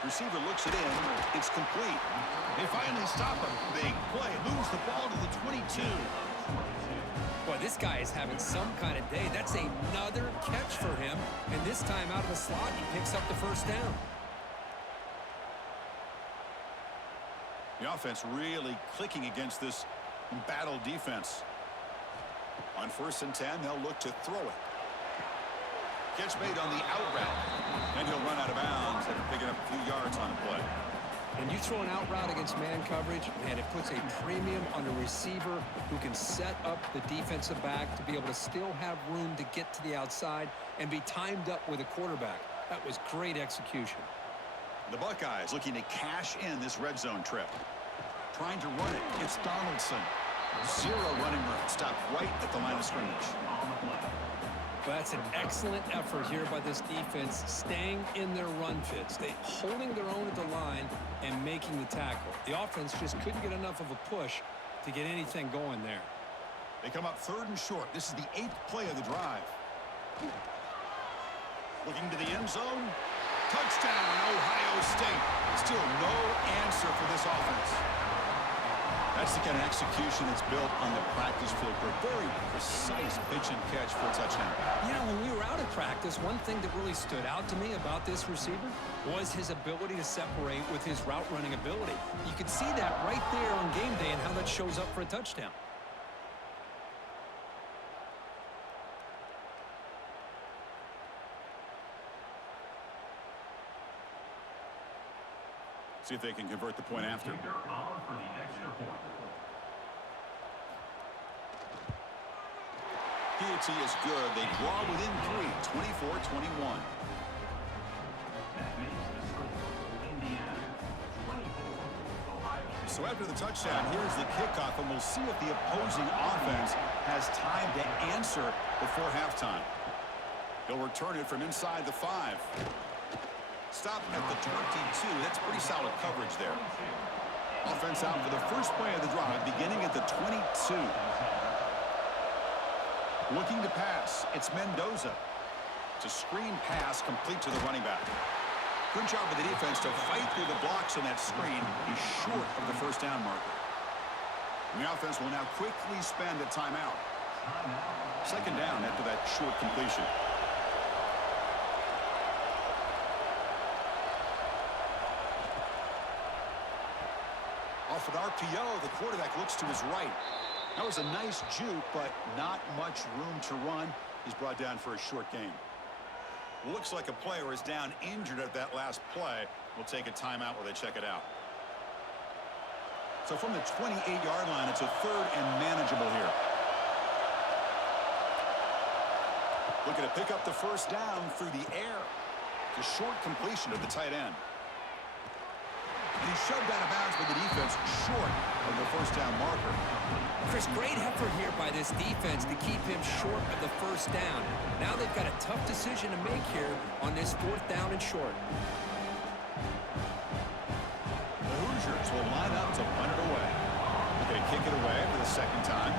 Receiver looks it in. It's complete. They finally stop a big play. Moves the ball to the 22. Boy, this guy is having some kind of day. That's another catch for him. And this time out of the slot, he picks up the first down. The offense really clicking against this battle defense. On first and 10, they'll look to throw it. Catch made on the out route. And he'll run out of bounds after picking up a few yards on the play. When you throw an out route against man coverage, man, it puts a premium on a receiver who can set up the defensive back to be able to still have room to get to the outside and be timed up with a quarterback. That was great execution. The Buckeyes looking to cash in this red zone trip. Trying to run it. It's Donaldson. Zero running room. Stopped right at the line of scrimmage. But that's an excellent effort here by this defense, staying in their run fits. They holding their own at the line and making the tackle. The offense just couldn't get enough of a push to get anything going there. They come up third and short. This is the 8th play of the drive. Looking to the end zone. Touchdown, Ohio State. Still no answer for this offense. That's the kind of execution that's built on the practice field for a very precise pitch and catch for a touchdown. You know, when we were out of practice, one thing that really stood out to me about this receiver was his ability to separate with his route running ability. You could see that right there on game day and how that shows up for a touchdown. See if they can convert the point after. PAT is good. They draw within 3, 24-21. So after the touchdown, here's the kickoff, and we'll see if the opposing offense has time to answer before halftime. They'll return it from inside the 5. Stop at the 22. That's pretty solid coverage there. Offense out for the first play of the drive, beginning at the 22. Looking to pass. It's Mendoza. It's a screen pass complete to the running back. Good job of the defense to fight through the blocks on that screen. He's short of the first down marker. And the offense will now quickly spend a timeout. Second down after that short completion. Off an RPO, the quarterback looks to his right. That was a nice juke, but not much room to run. He's brought down for a short gain. Looks like a player is down injured at that last play. We'll take a timeout while they check it out. So from the 28-yard line, it's a 3rd and manageable here. Looking to pick up the first down through the air. It's a short completion to the tight end. And he's shoved out of bounds by the defense short of the first down marker. Chris, great effort here by this defense to keep him short of the first down. Now they've got a tough decision to make here on this 4th down and short. The Hoosiers will line up to punt it away. They're going to kick it away for the 2nd time.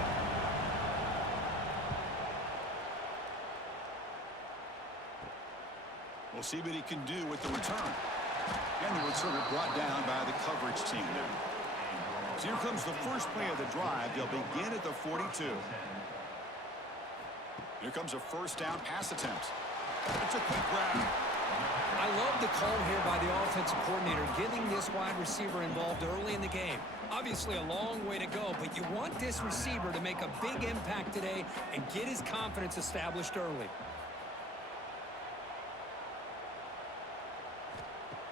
We'll see what he can do with the return. And the return brought down by the coverage team there. So here comes the first play of the drive. They'll begin at the 42. Here comes a first down pass attempt. It's a quick grab. I love the call here by the offensive coordinator, getting this wide receiver involved early in the game. Obviously a long way to go, but you want this receiver to make a big impact today and get his confidence established early.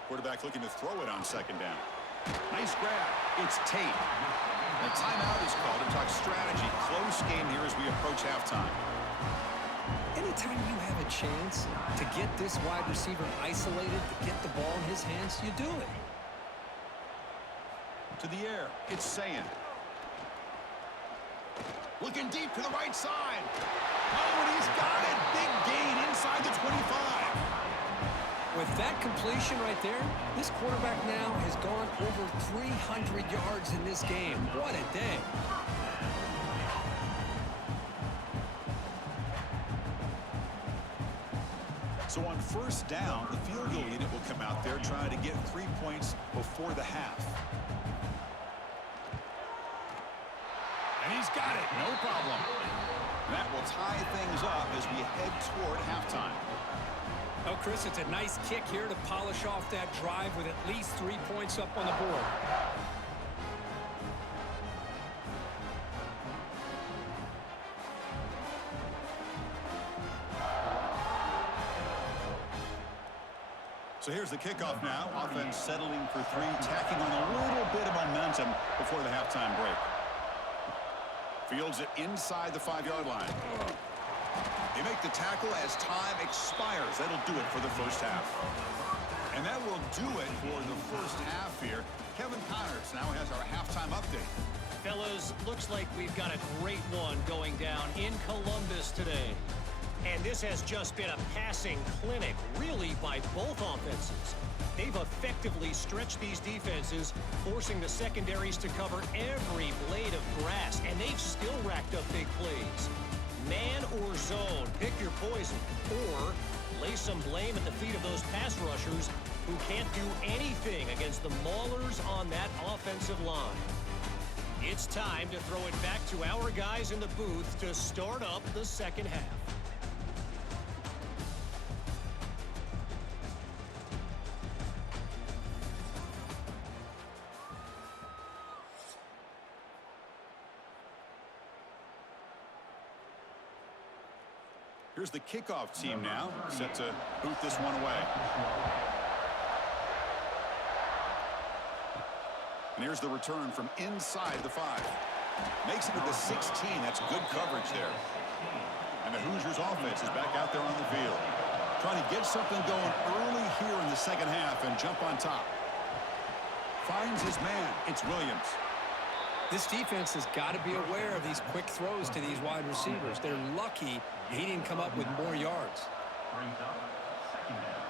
Quarterback looking to throw it on 2nd down. Nice grab. It's Tate. The timeout is called to talk strategy. Close game here as we approach halftime. Anytime you have a chance to get this wide receiver isolated, to get the ball in his hands, you do it. To the air. It's Sayan. Looking deep to the right side. Oh, and he's got it. Big gain inside the 25. With that completion right there, this quarterback now has gone over 300 yards in this game. What a day. So on first down, the field goal unit will come out there trying to get 3 points before the half. And he's got it. No problem. That will tie things up as we head toward halftime. Oh, Chris, it's a nice kick here to polish off that drive with at least 3 points up on the board. So here's the kickoff now. Offense settling for 3, tacking on a little bit of momentum before the halftime break. Fields it inside the 5-yard line. They make the tackle as time expires. That'll do it for the first half. And that will do it for the first half here. Kevin Connors now has our halftime update. Fellas, looks like we've got a great one going down in Columbus today. And this has just been a passing clinic, really, by both offenses. They've effectively stretched these defenses, forcing the secondaries to cover every blade of grass, and they've still racked up big plays. Man or zone, pick your poison, or lay some blame at the feet of those pass rushers who can't do anything against the maulers on that offensive line. It's time to throw it back to our guys in the booth to start up the second half. Here's the kickoff team now, set to boot this one away. And here's the return from inside the 5. Makes it to the 16. That's good coverage there. And the Hoosiers offense is back out there on the field. Trying to get something going early here in the second half and jump on top. Finds his man. It's Williams. This defense has got to be aware of these quick throws to these wide receivers. They're lucky he didn't come up with more yards. Brings up 2nd down.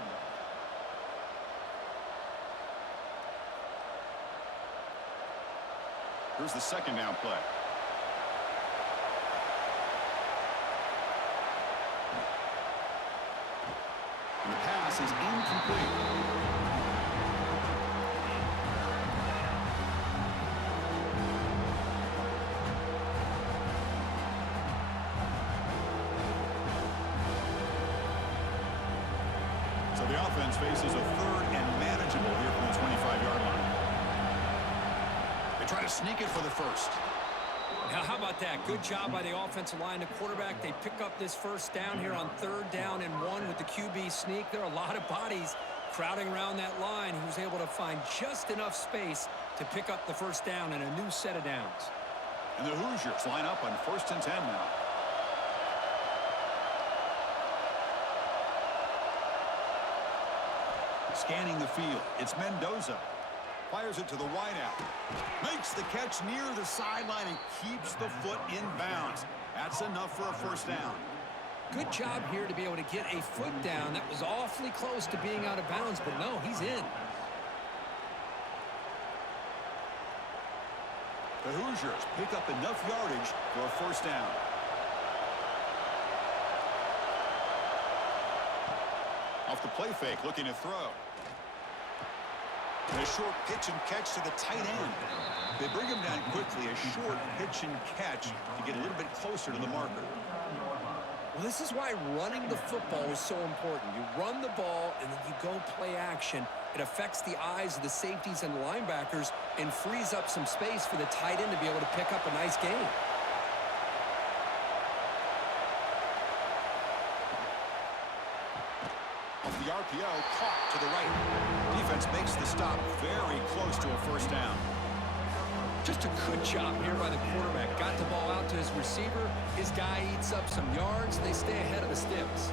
Here's the 2nd down play. And the pass is incomplete. The offense faces a 3rd and manageable here from the 25-yard line. They try to sneak it for the first. How about that? Good job by the offensive line. The quarterback, they pick up this first down here on 3rd down and 1 with the QB sneak. There are a lot of bodies crowding around that line. He was able to find just enough space to pick up the first down and a new set of downs. And the Hoosiers line up on 1st and 10 now. Scanning the field, it's Mendoza. Fires it to the wideout. Makes the catch near the sideline and keeps the foot in bounds. That's enough for a first down. Good job here to be able to get a foot down. That was awfully close to being out of bounds, but no, he's in. The Hoosiers pick up enough yardage for a first down. Off the play fake, looking to throw. And a short pitch and catch to the tight end. They bring him down quickly. A short pitch and catch to get a little bit closer to the marker. Well, this is why running the football is so important. You run the ball, and then you go play action. It affects the eyes of the safeties and linebackers and frees up some space for the tight end to be able to pick up a nice gain. Off the RPO, caught to the right. Defense makes the stop very close to a first down. Just a good job here by the quarterback. Got the ball out to his receiver. His guy eats up some yards. They stay ahead of the sticks.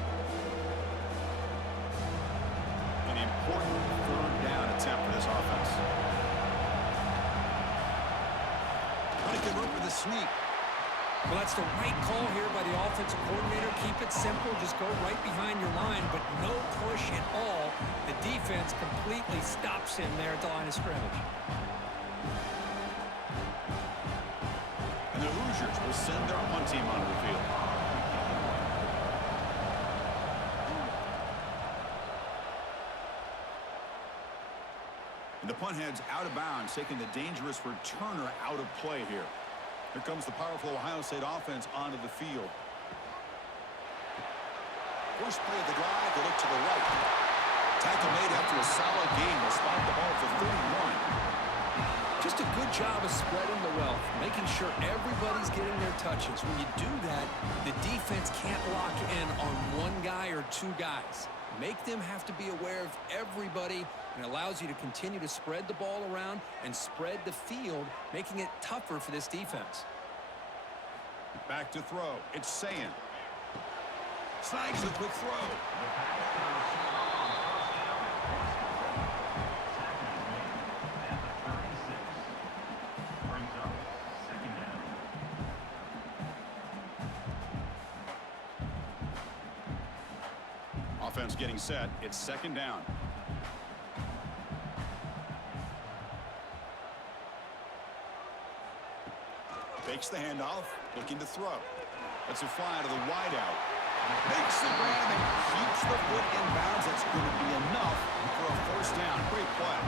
An important 3rd down attempt for this offense. But he can work with a sneak. Well, that's the right call here by the offensive coordinator. Keep it simple. Just go right behind your line, but no push at all. The defense completely stops him there at the line of scrimmage. And the Hoosiers will send their punt team onto the field. And the punt heads out of bounds, taking the dangerous returner out of play here. Here comes the powerful Ohio State offense onto the field. First play of the drive, they look to the right. Tackle made after a solid gain. Will spot the ball for 31. Just a good job of spreading the wealth, making sure everybody's getting their touches. When you do that, the defense can't lock in on one guy or 2 guys. Make them have to be aware of everybody, and allows you to continue to spread the ball around and spread the field, making it tougher for this defense. Back to throw. It's Sayin. Snags the quick throw. Offense getting set. It's 2nd down. Fakes the handoff, looking to throw. That's a fly to the wideout. Makes the grab and keeps the foot in bounds. That's going to be enough for a first down. Great play.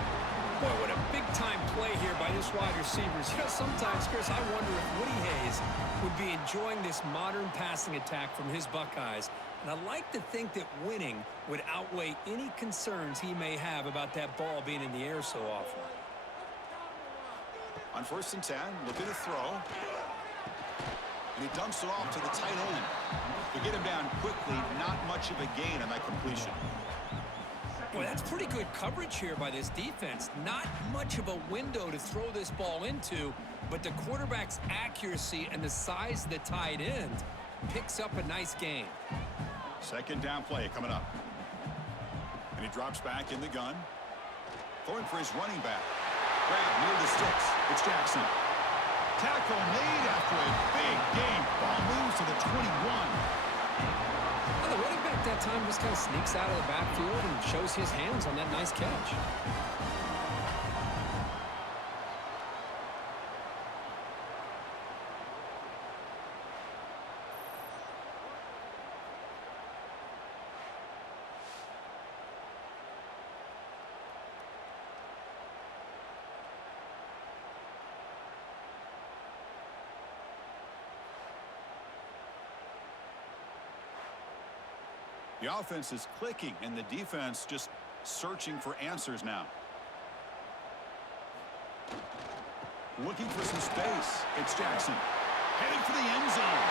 Boy, what a big-time play here by this wide receivers. You know, sometimes, Chris, I wonder if Woody Hayes would be enjoying this modern passing attack from his Buckeyes. And I like to think that winning would outweigh any concerns he may have about that ball being in the air so often. On 1st and 10, looking to throw. And he dumps it off to the tight end. To get him down quickly, not much of a gain on that completion. Boy, that's pretty good coverage here by this defense. Not much of a window to throw this ball into, but the quarterback's accuracy and the size of the tight end picks up a nice gain. 2nd down play coming up. And he drops back in the gun. Throwing for his running back. Grab near the sticks. It's Jackson. Tackle made after a big gain. Ball moves to the 21. Well, the running back that time just kind of sneaks out of the backfield and shows his hands on that nice catch. The offense is clicking, and the defense just searching for answers now. Looking for some space. It's Jackson. Heading for the end zone.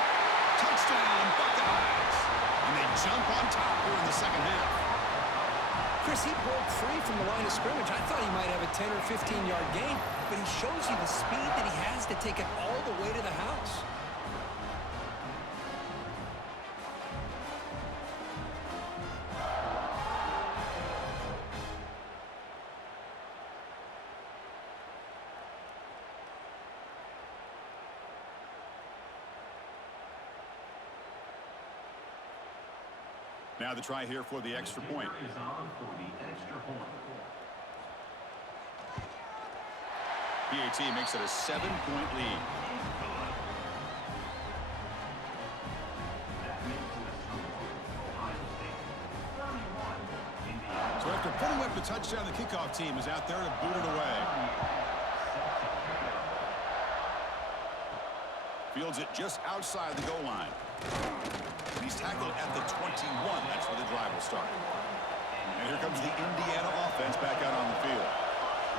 Touchdown, Buckeyes. And they jump on top here in the second half. Chris, he broke free from the line of scrimmage. I thought he might have a 10 or 15-yard gain, but he shows you the speed that he has to take it all the way to the house. Now the try here for the extra point. Is on for the extra point. PAT makes it a 7-point lead. That makes it a score. Ohio State 31, Indiana. So after putting up the touchdown, the kickoff team is out there to boot it away. Fields it just outside the goal line. And he's tackled at the 21. That's where the drive will start. And here comes the Indiana offense back out on the field.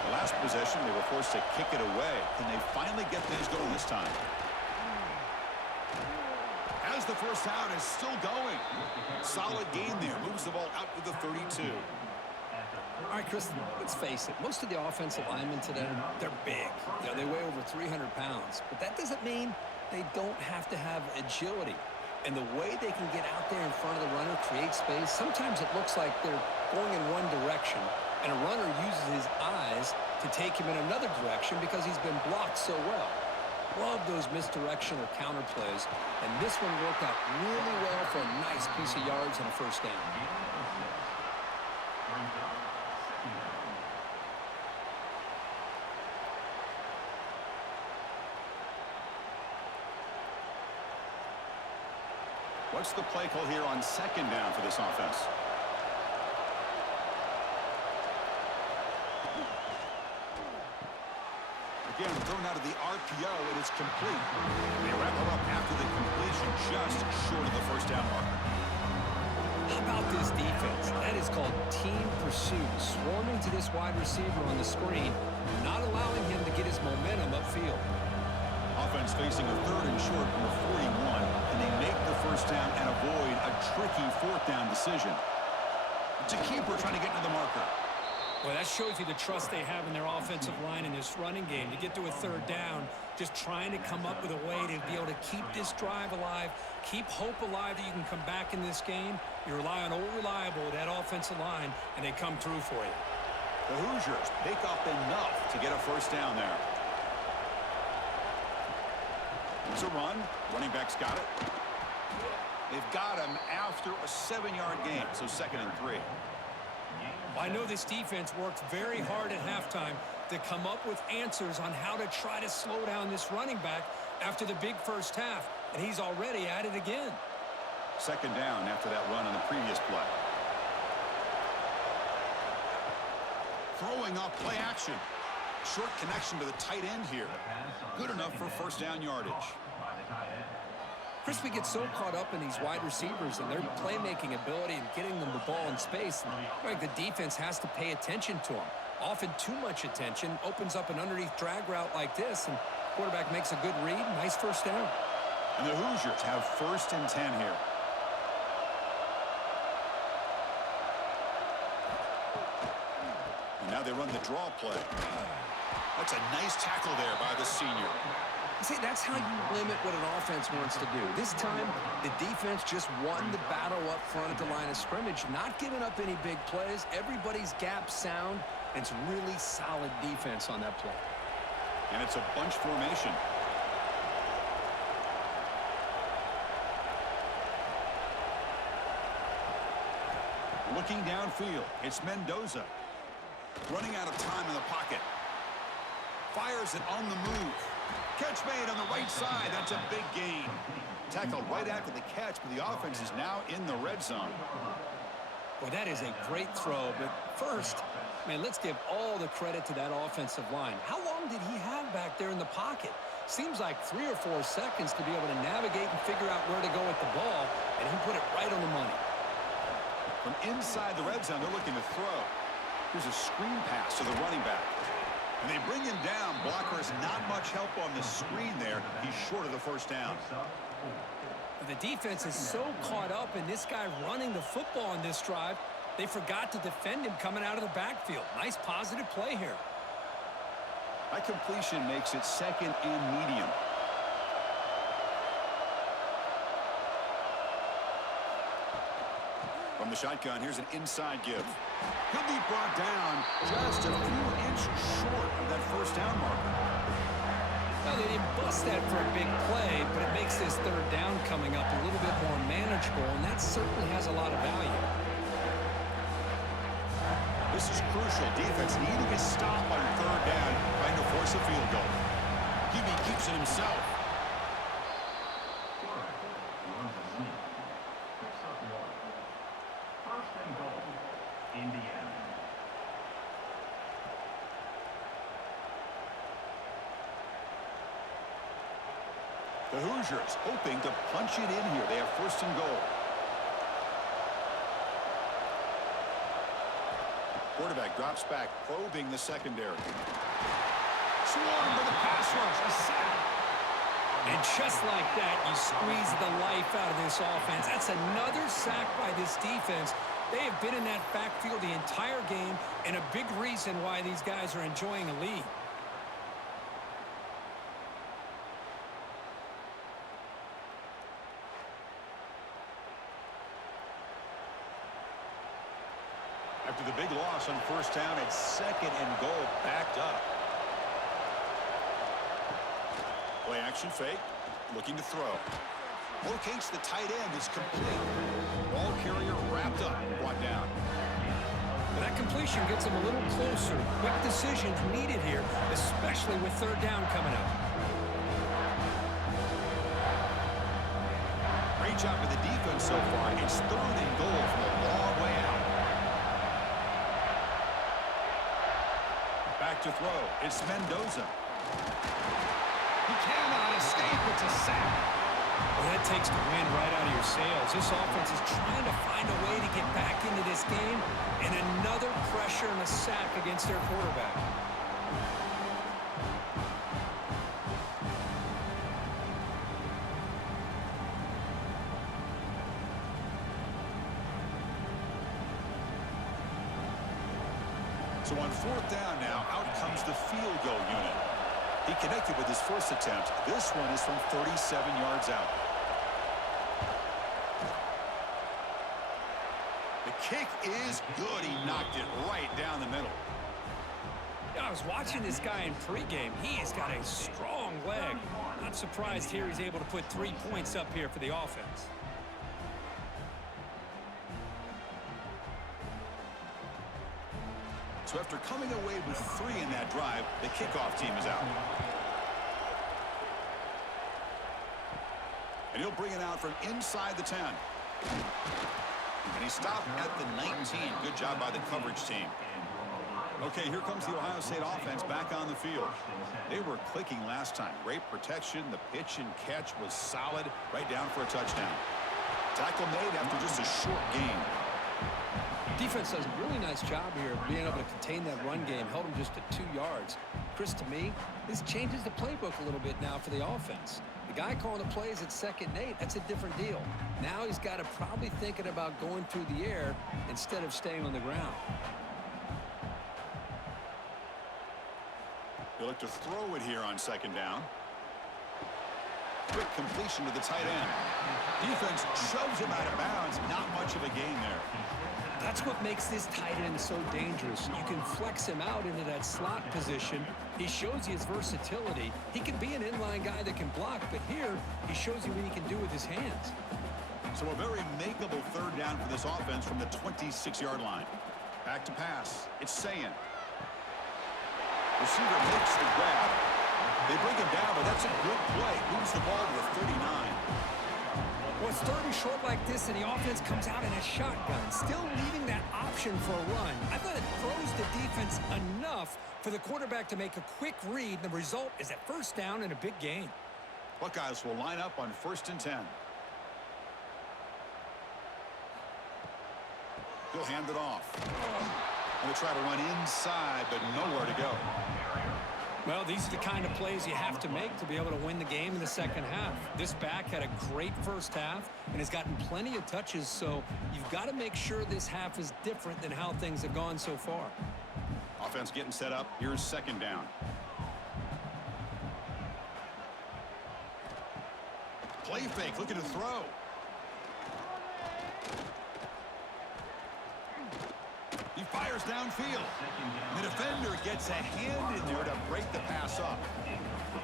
The last possession, they were forced to kick it away. Can they finally get things going this time? As the first down is still going. Solid gain there. Moves the ball out to the 32. All right, Chris, let's face it. Most of the offensive linemen today, they're big. You know, they weigh over 300 pounds. But that doesn't mean they don't have to have agility. And the way they can get out there in front of the runner, create space, sometimes it looks like they're going in one direction, and a runner uses his eyes to take him in another direction because he's been blocked so well. Love those misdirection or counter plays, and this one worked out really well for a nice piece of yards and a first down. What's the play call here on second down for this offense? Again, thrown out of the RPO, and it's complete. They wrap it up after the completion, just short of the first down marker. How about this defense? That is called team pursuit. Swarming to this wide receiver on the screen, not allowing him to get his momentum upfield. Offense facing a third and short from the 41, and they make the first down and avoid a tricky fourth down decision. It's a keeper trying to get to the marker. Well, that shows you the trust they have in their offensive line in this running game. To get to a third down, just trying to come up with a way to be able to keep this drive alive, keep hope alive that you can come back in this game. You rely on old reliable, that offensive line, and they come through for you. The Hoosiers pick up enough to get a first down there. It's a run. Running back's got it. They've got him after a 7-yard gain, so 2nd and 3. Well, I know this defense worked very hard at halftime to come up with answers on how to try to slow down this running back after the big first half, and he's already at it again. 2nd down after that run on the previous play. Throwing up play action. Short connection to the tight end here. Good enough for first down yardage. Chris, we get so caught up in these wide receivers and their playmaking ability and getting them the ball in space. And the defense has to pay attention to them. Often too much attention opens up an underneath drag route like this, and quarterback makes a good read. Nice first down. And the Hoosiers have 1st and 10 here. And now they run the draw play. That's a nice tackle there by the senior. See, that's how you limit what an offense wants to do. This time, the defense just won the battle up front at the line of scrimmage, not giving up any big plays. Everybody's gap sound, and it's really solid defense on that play. And it's a bunch formation. Looking downfield, it's Mendoza. Running out of time in the pocket. Fires it on the move. Catch made on the right side. That's a big gain. Tackled right after the catch, but the offense is now in the red zone. Well, that is a great throw, but first, man, let's give all the credit to that offensive line. How long did he have back there in the pocket? Seems like 3 or 4 seconds to be able to navigate and figure out where to go with the ball, and he put it right on the money. From inside the red zone, they're looking to throw. Here's a screen pass to the running back. And they bring him down. Blocker Just not much help on the screen there. He's short of the first down. The defense is so caught up in this guy running the football on this drive, they forgot to defend him coming out of the backfield. Nice positive play here. That completion makes it second and medium. From the shotgun, here's an inside give. He'll be brought down just a few inches short of that first down marker. Well, they didn't bust that for a big play, but it makes this third down coming up a little bit more manageable, and that certainly has a lot of value. This is crucial. Defense needing a stop on third down, trying to force a field goal. QB keeps it himself. First and goal, Indiana. The Hoosiers hoping to punch it in here. They have first and goal. Quarterback drops back, probing the secondary. Swarmed with a pass rush, a sack. And just like that, you squeeze the life out of this offense. That's another sack by this defense. They have been in that backfield the entire game, and a big reason why these guys are enjoying a lead. After the big loss on first down, it's second and goal, backed up. Play action fake, looking to throw. Locates the tight end, is complete. Ball carrier wrapped up, brought down. But that completion gets them a little closer. Quick decisions needed here, especially with third down coming up. Great job with the defense so far. It's third and goal from a long way out. Back to throw. It's Mendoza. He cannot escape. It's a sack. Well, that takes the wind right out of your sails. This offense is trying to find a way to get back into this game, and another pressure and a sack against their quarterback. So on fourth down now, out comes the field goal unit. He connected with his first attempt. This one is from 37 yards out. The kick is good. He knocked it right down the middle. I was watching this guy in pregame. He has got a strong leg. Not surprised here he's able to put 3 points up here for the offense. So after coming away with 3 in that drive, the kickoff team is out. And he'll bring it out from inside the 10. And he stopped at the 19. Good job by the coverage team. Okay, here comes the Ohio State offense back on the field. They were clicking last time. Great protection. The pitch and catch was solid. Right down for a touchdown. Tackle made after just a short gain. Defense does a really nice job here of being able to contain that run game. Held him just at 2 yards. Chris, to me, this changes the playbook a little bit now for the offense. The guy calling the plays at 2nd and 8, that's a different deal. Now he's got to probably thinking about going through the air instead of staying on the ground. He'll look to throw it here on 2nd down. Quick completion to the tight end. Defense shoves him out of bounds. Not much of a gain there. That's what makes this tight end so dangerous. You can flex him out into that slot position. He shows you his versatility. He can be an inline guy that can block, but here he shows you what he can do with his hands. So a very makeable third down for this offense from the 26-yard line. Back to pass. It's Sayin. Receiver makes the grab. They bring him down, but that's a good play. Moves the ball to the 39. Well, it's 3rd and short like this, and the offense comes out in a shotgun, still leaving that option for a run. I thought it throws the defense enough for the quarterback to make a quick read. The result is a first down and a big gain. Buckeyes will line up on 1st and 10. He'll hand it off. Going to try to run inside, but nowhere to go. Well, these are the kind of plays you have to make to be able to win the game in the second half. This back had a great first half and has gotten plenty of touches, so you've got to make sure this half is different than how things have gone so far. Offense getting set up. Here's second down. Play fake, looking to throw. He fires downfield. The defender gets a hand in there to break the pass up.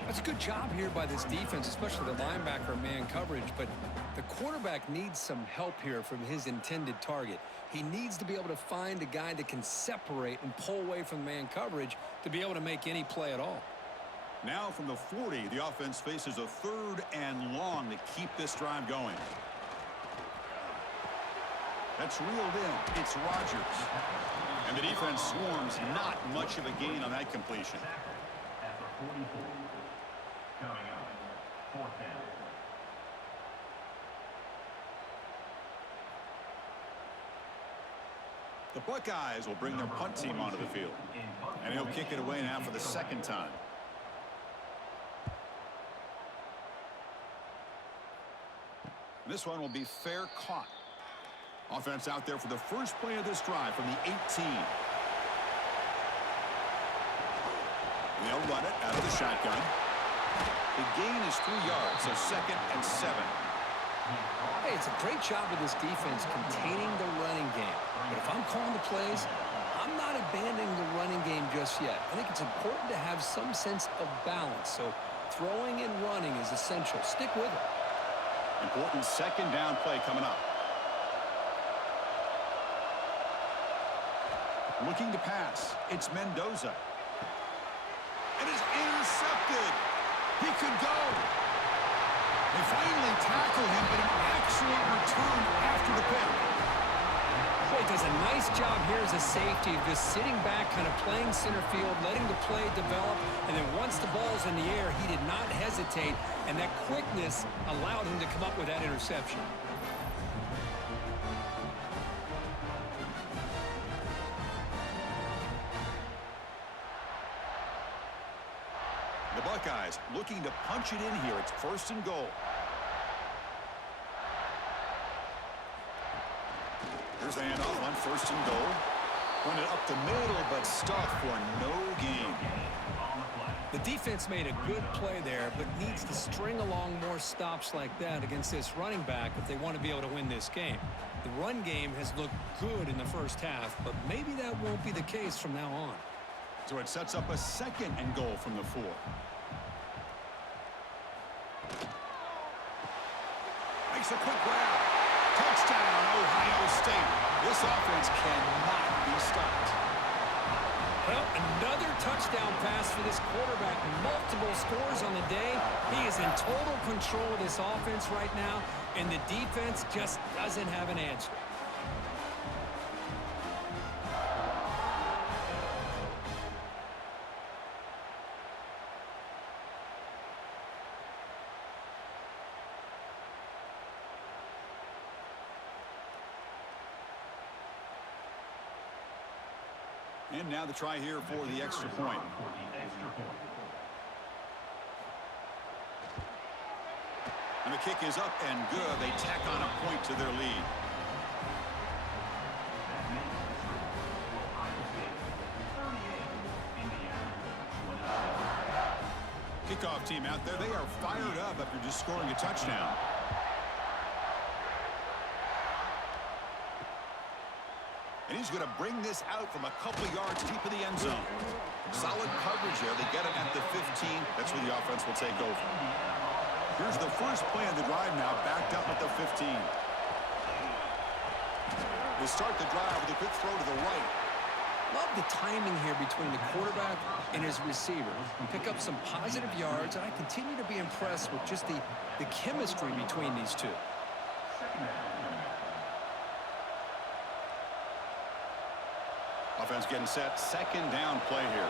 That's a good job here by this defense, especially the linebacker man coverage, but the quarterback needs some help here from his intended target. He needs to be able to find a guy that can separate and pull away from man coverage to be able to make any play at all. Now from the 40, the offense faces a 3rd and long to keep this drive going. That's reeled in. It's Rodgers. And the defense swarms. Not much of a gain on that completion. After 44. Coming up, 4th down. The Buckeyes will bring their punt team onto the field. And he'll kick it away now for the 2nd time. This one will be fair caught. Offense out there for the first play of this drive from the 18. They'll run it out of the shotgun. The gain is 3 yards, so 2nd and 7. Hey, it's a great job of this defense containing the running game. But if I'm calling the plays, I'm not abandoning the running game just yet. I think it's important to have some sense of balance. So throwing and running is essential. Stick with it. Important 2nd down play coming up. Looking to pass. It's Mendoza. It is intercepted. He could go. They finally tackle him, but an actual return after the pick. Boy, does a nice job here as a safety of just sitting back, kind of playing center field, letting the play develop, and then once the ball's in the air, he did not hesitate, and that quickness allowed him to come up with that interception. The Buckeyes looking to punch it in here. It's 1st and goal. Here's the handoff on 1st and goal. Run it up the middle, but stuffed for no gain. The defense made a good play there, but needs to string along more stops like that against this running back if they want to be able to win this game. The run game has looked good in the first half, but maybe that won't be the case from now on. So it sets up a 2nd and goal from the 4. Makes a quick grab. Touchdown, Ohio State. This offense cannot be stopped. Well, another touchdown pass for this quarterback. Multiple scores on the day. He is in total control of this offense right now, and the defense just doesn't have an answer. And now the try here for the extra point. And the kick is up and good. They tack on a point to their lead. Kickoff team out there. They are fired up after just scoring a touchdown. And he's going to bring this out from a couple yards deep in the end zone. Solid coverage there. They get him at the 15. That's where the offense will take over. Here's the first play of the drive now, backed up at the 15. We'll start the drive with a quick throw to the right. Love the timing here between the quarterback and his receiver. Pick up some positive yards, and I continue to be impressed with just the chemistry between these two. Offense getting set. 2nd down play here.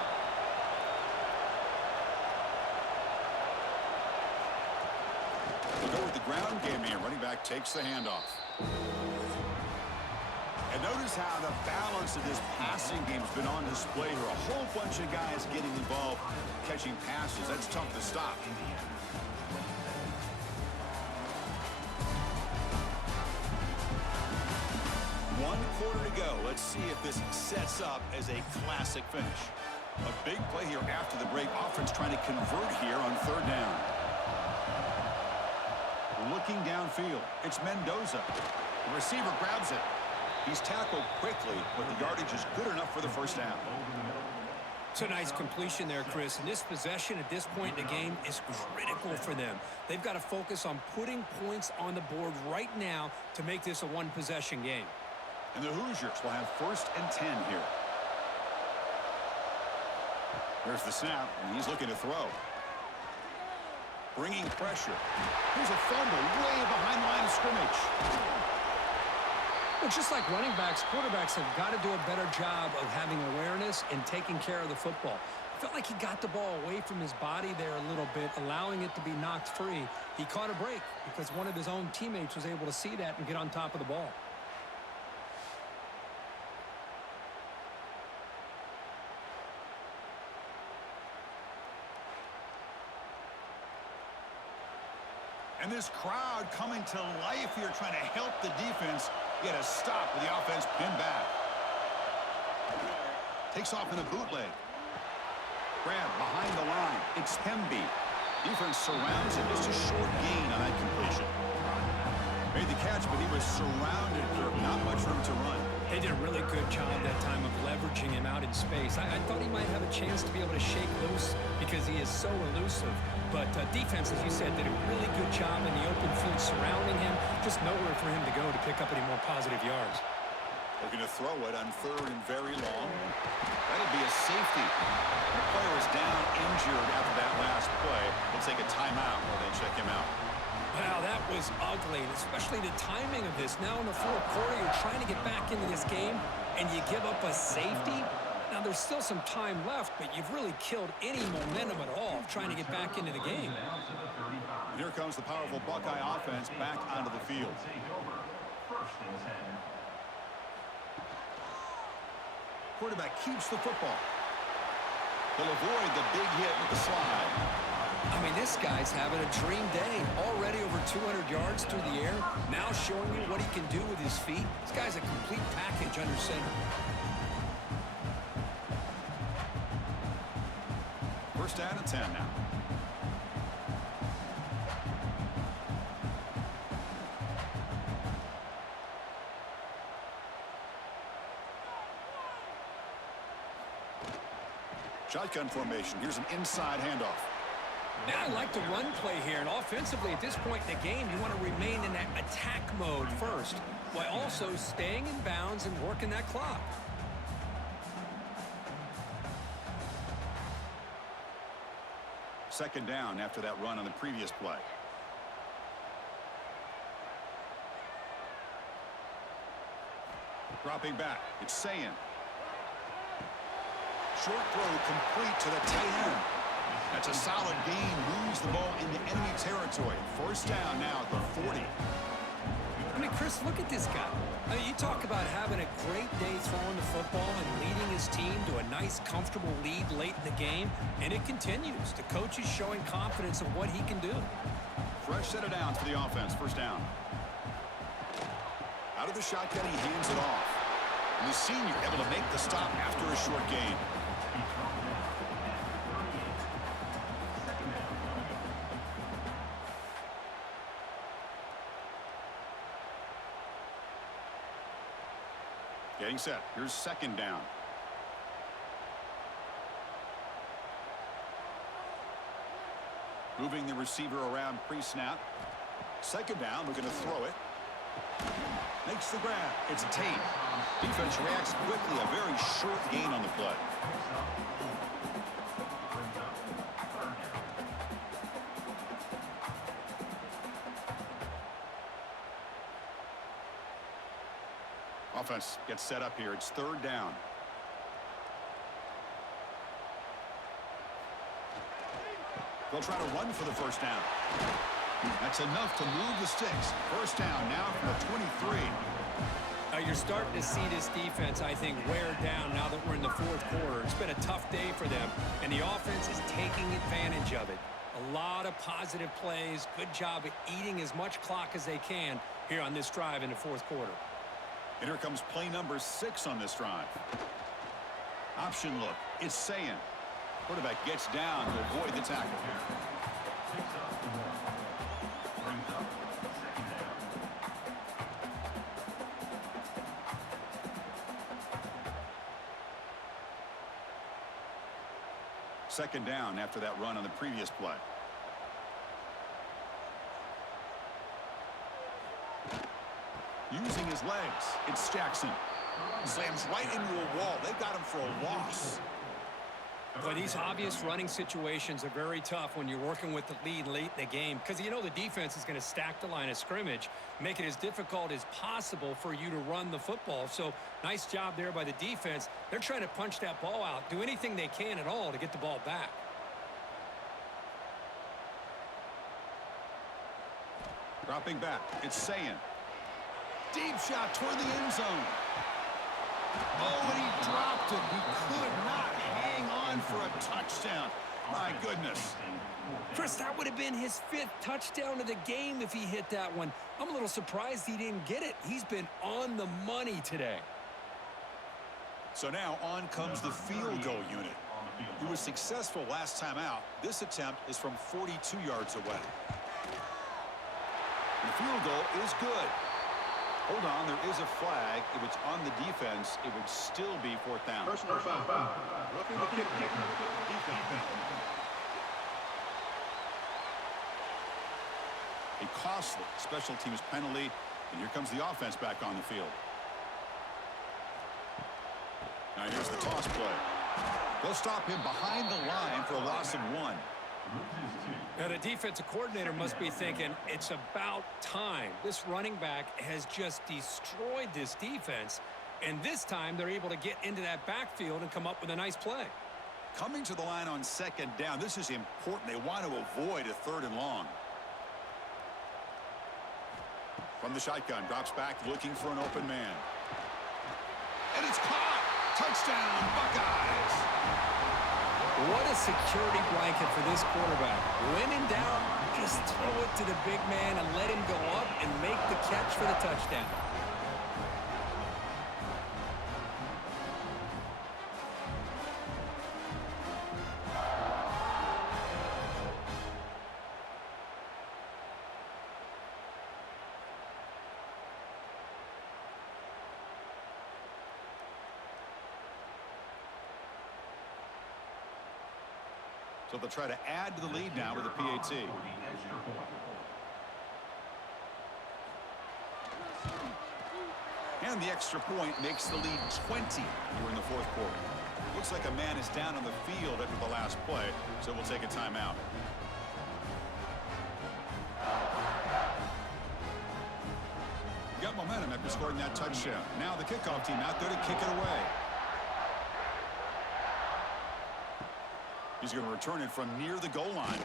We'll go with the ground game here. Running back takes the handoff. And notice how the balance of this passing game has been on display here. A whole bunch of guys getting involved catching passes. That's tough to stop. One quarter to go. Let's see if this sets up as a classic finish. A big play here after the break. Offense trying to convert here on third down. Looking downfield. It's Mendoza. The receiver grabs it. He's tackled quickly, but the yardage is good enough for the first down. It's a nice completion there, Chris. And this possession at this point in the game is critical for them. They've got to focus on putting points on the board right now to make this a one-possession game. And the Hoosiers will have 1st and 10 here. There's the snap, and he's looking to throw. Bringing pressure. Here's a fumble way behind the line of scrimmage. Well, just like running backs, quarterbacks have got to do a better job of having awareness and taking care of the football. Felt like he got the ball away from his body there a little bit, allowing it to be knocked free. He caught a break because one of his own teammates was able to see that and get on top of the ball. And this crowd coming to life here, trying to help the defense get a stop with the offense pinned back. Takes off in a bootleg. Grab behind the line. It's Hemby. Defense surrounds him. Just a short gain on that completion. Made the catch, but he was surrounded here. Not much room to run. They did a really good job that time of leveraging him out in space. I thought he might have a chance to be able to shake loose because he is so elusive. But defense, as you said, did a really good job in the open field surrounding him. Just nowhere for him to go to pick up any more positive yards. Looking to throw it on 3rd and very long. That'll be a safety. The player is down injured after that last play. We'll take a timeout while they check him out. Wow, that was ugly, especially the timing of this. Now in the fourth quarter, you're trying to get back into this game, and you give up a safety. Now, there's still some time left, but you've really killed any momentum at all trying to get back into the game. Here comes the powerful Buckeye offense back onto the field. Quarterback keeps the football. He'll avoid the big hit with the slide. I mean, this guy's having a dream day. Already over 200 yards through the air. Now showing you what he can do with his feet. This guy's a complete package under center. 1st down and 10 now. Shotgun formation. Here's an inside handoff. Now I like the run play here, and offensively at this point in the game, you want to remain in that attack mode first, while also staying in bounds and working that clock. Second down after that run on the previous play. Dropping back. It's Sayin. Short throw complete to the tight end. That's a solid gain. Moves the ball into enemy territory. 1st down now at the 40. I mean, Chris, look at this guy. I mean, you talk about having a great day throwing the football and leading his team to a nice, comfortable lead late in the game, and it continues. The coach is showing confidence of what he can do. Fresh set of downs for the offense. 1st down. Out of the shotgun, he hands it off. And the senior able to make the stop after a short gain. Getting set. Here's 2nd down. Moving the receiver around pre-snap. 2nd down, looking to throw it. Makes the grab. It's Tate. Defense reacts quickly. A very short gain on the play. Offense gets set up here. It's 3rd down. They'll try to run for the 1st down. That's enough to move the sticks. 1st down now from the 23. You're starting to see this defense, I think, wear down now that we're in the fourth quarter. It's been a tough day for them, and the offense is taking advantage of it. A lot of positive plays. Good job of eating as much clock as they can here on this drive in the fourth quarter. And here comes play number 6 on this drive. Option look. It's Sayin. Quarterback gets down to avoid the tackle. Second down after that run on the previous play. Using his legs, it's Jackson. Slams right into a wall. They got him for a loss. But these obvious running situations are very tough when you're working with the lead late in the game because you know the defense is going to stack the line of scrimmage, make it as difficult as possible for you to run the football. So nice job there by the defense. They're trying to punch that ball out, do anything they can at all to get the ball back. Dropping back, it's Sayin. Deep shot toward the end zone. Oh, and he dropped it. He could not hang on for a touchdown. My goodness. Chris, that would have been his 5th touchdown of the game if he hit that one. I'm a little surprised he didn't get it. He's been on the money today. So now on comes the field goal unit. He was successful last time out. This attempt is from 42 yards away. The field goal is good. Hold on, there is a flag. If it's on the defense, it would still be 4th down. Personal foul. Roughing the kick. Defense. A costly special teams penalty, and here comes the offense back on the field. Now here's the toss play. They'll stop him behind the line for a loss of 1. Now, the defensive coordinator must be thinking, it's about time. This running back has just destroyed this defense, and this time they're able to get into that backfield and come up with a nice play. Coming to the line on 2nd down, this is important. They want to avoid a 3rd and long. From the shotgun, drops back, looking for an open man. And it's caught! Touchdown, Buckeyes! What a security blanket for this quarterback. When in doubt, just throw it to the big man and let him go up and make the catch for the touchdown. So they'll try to add to the lead now with a PAT. And the extra point makes the lead 20 here in the fourth quarter. Looks like a man is down on the field after the last play, so we'll take a timeout. Got momentum after scoring that touchdown. Now the kickoff team out there to kick it away. He's going to return it from near the goal line.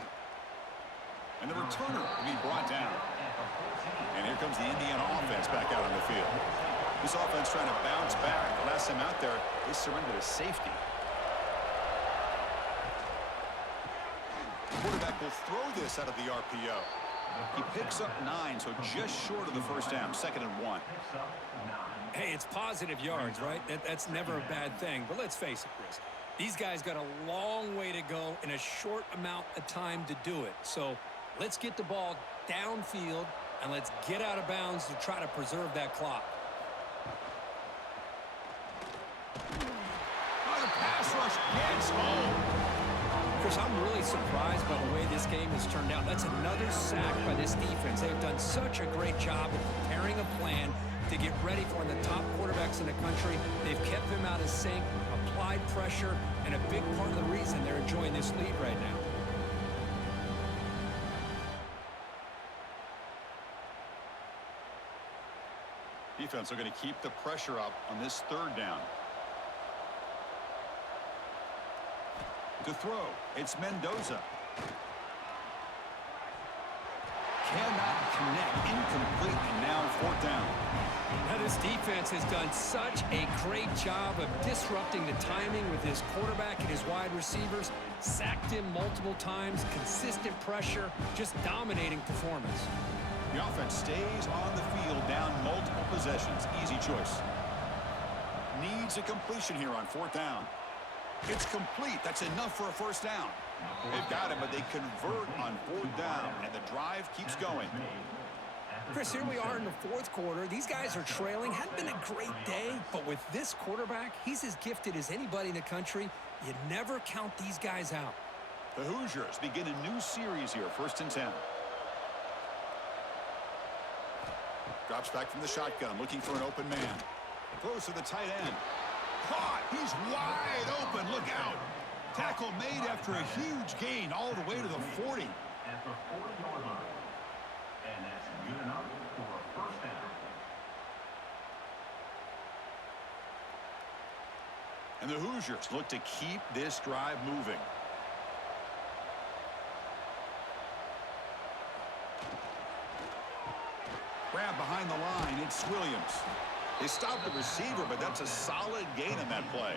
And the returner will be brought down. And here comes the Indiana offense back out on the field. This offense trying to bounce back. The last time out there, they surrendered a safety. The quarterback will throw this out of the RPO. He picks up 9, so just short of the first down, 2nd and 1. Hey, it's positive yards, right? That's never a bad thing. But let's face it, Chris. These guys got a long way to go in a short amount of time to do it. So let's get the ball downfield and let's get out of bounds to try to preserve that clock. Oh, the pass rush gets home. Chris, I'm really surprised by the way this game has turned out. That's another sack by this defense. They've done such a great job of preparing a plan to get ready for one of the top quarterbacks in the country. They've kept him out of sync, applied pressure, and a big part of the reason they're enjoying this lead right now. Defense are going to keep the pressure up on this 3rd down. To throw, it's Mendoza. cannot connect. Incomplete, and now fourth down. Now this defense has done such a great job of disrupting the timing with his quarterback and his wide receivers. Sacked him multiple times, consistent pressure, just dominating performance. The offense stays on the field down multiple possessions. Easy choice. Needs a completion here on fourth down. It's complete. That's enough for a first down. They've got it, but they convert on fourth down, and the drive keeps going. Chris, here we are in the fourth quarter. These guys are trailing. Hadn't been a great day, but with this quarterback, he's as gifted as anybody in the country. You never count these guys out. The Hoosiers begin a new series here, 1st and 10. Drops back from the shotgun, looking for an open man. Throws to the tight end. Caught! He's wide open. Look out! Tackle made after a huge gain all the way to the 40. At the 40-yard line. And that's good enough for a first down. And the Hoosiers look to keep this drive moving. Grab behind the line. It's Williams. They stopped the receiver, but that's a solid gain in that play.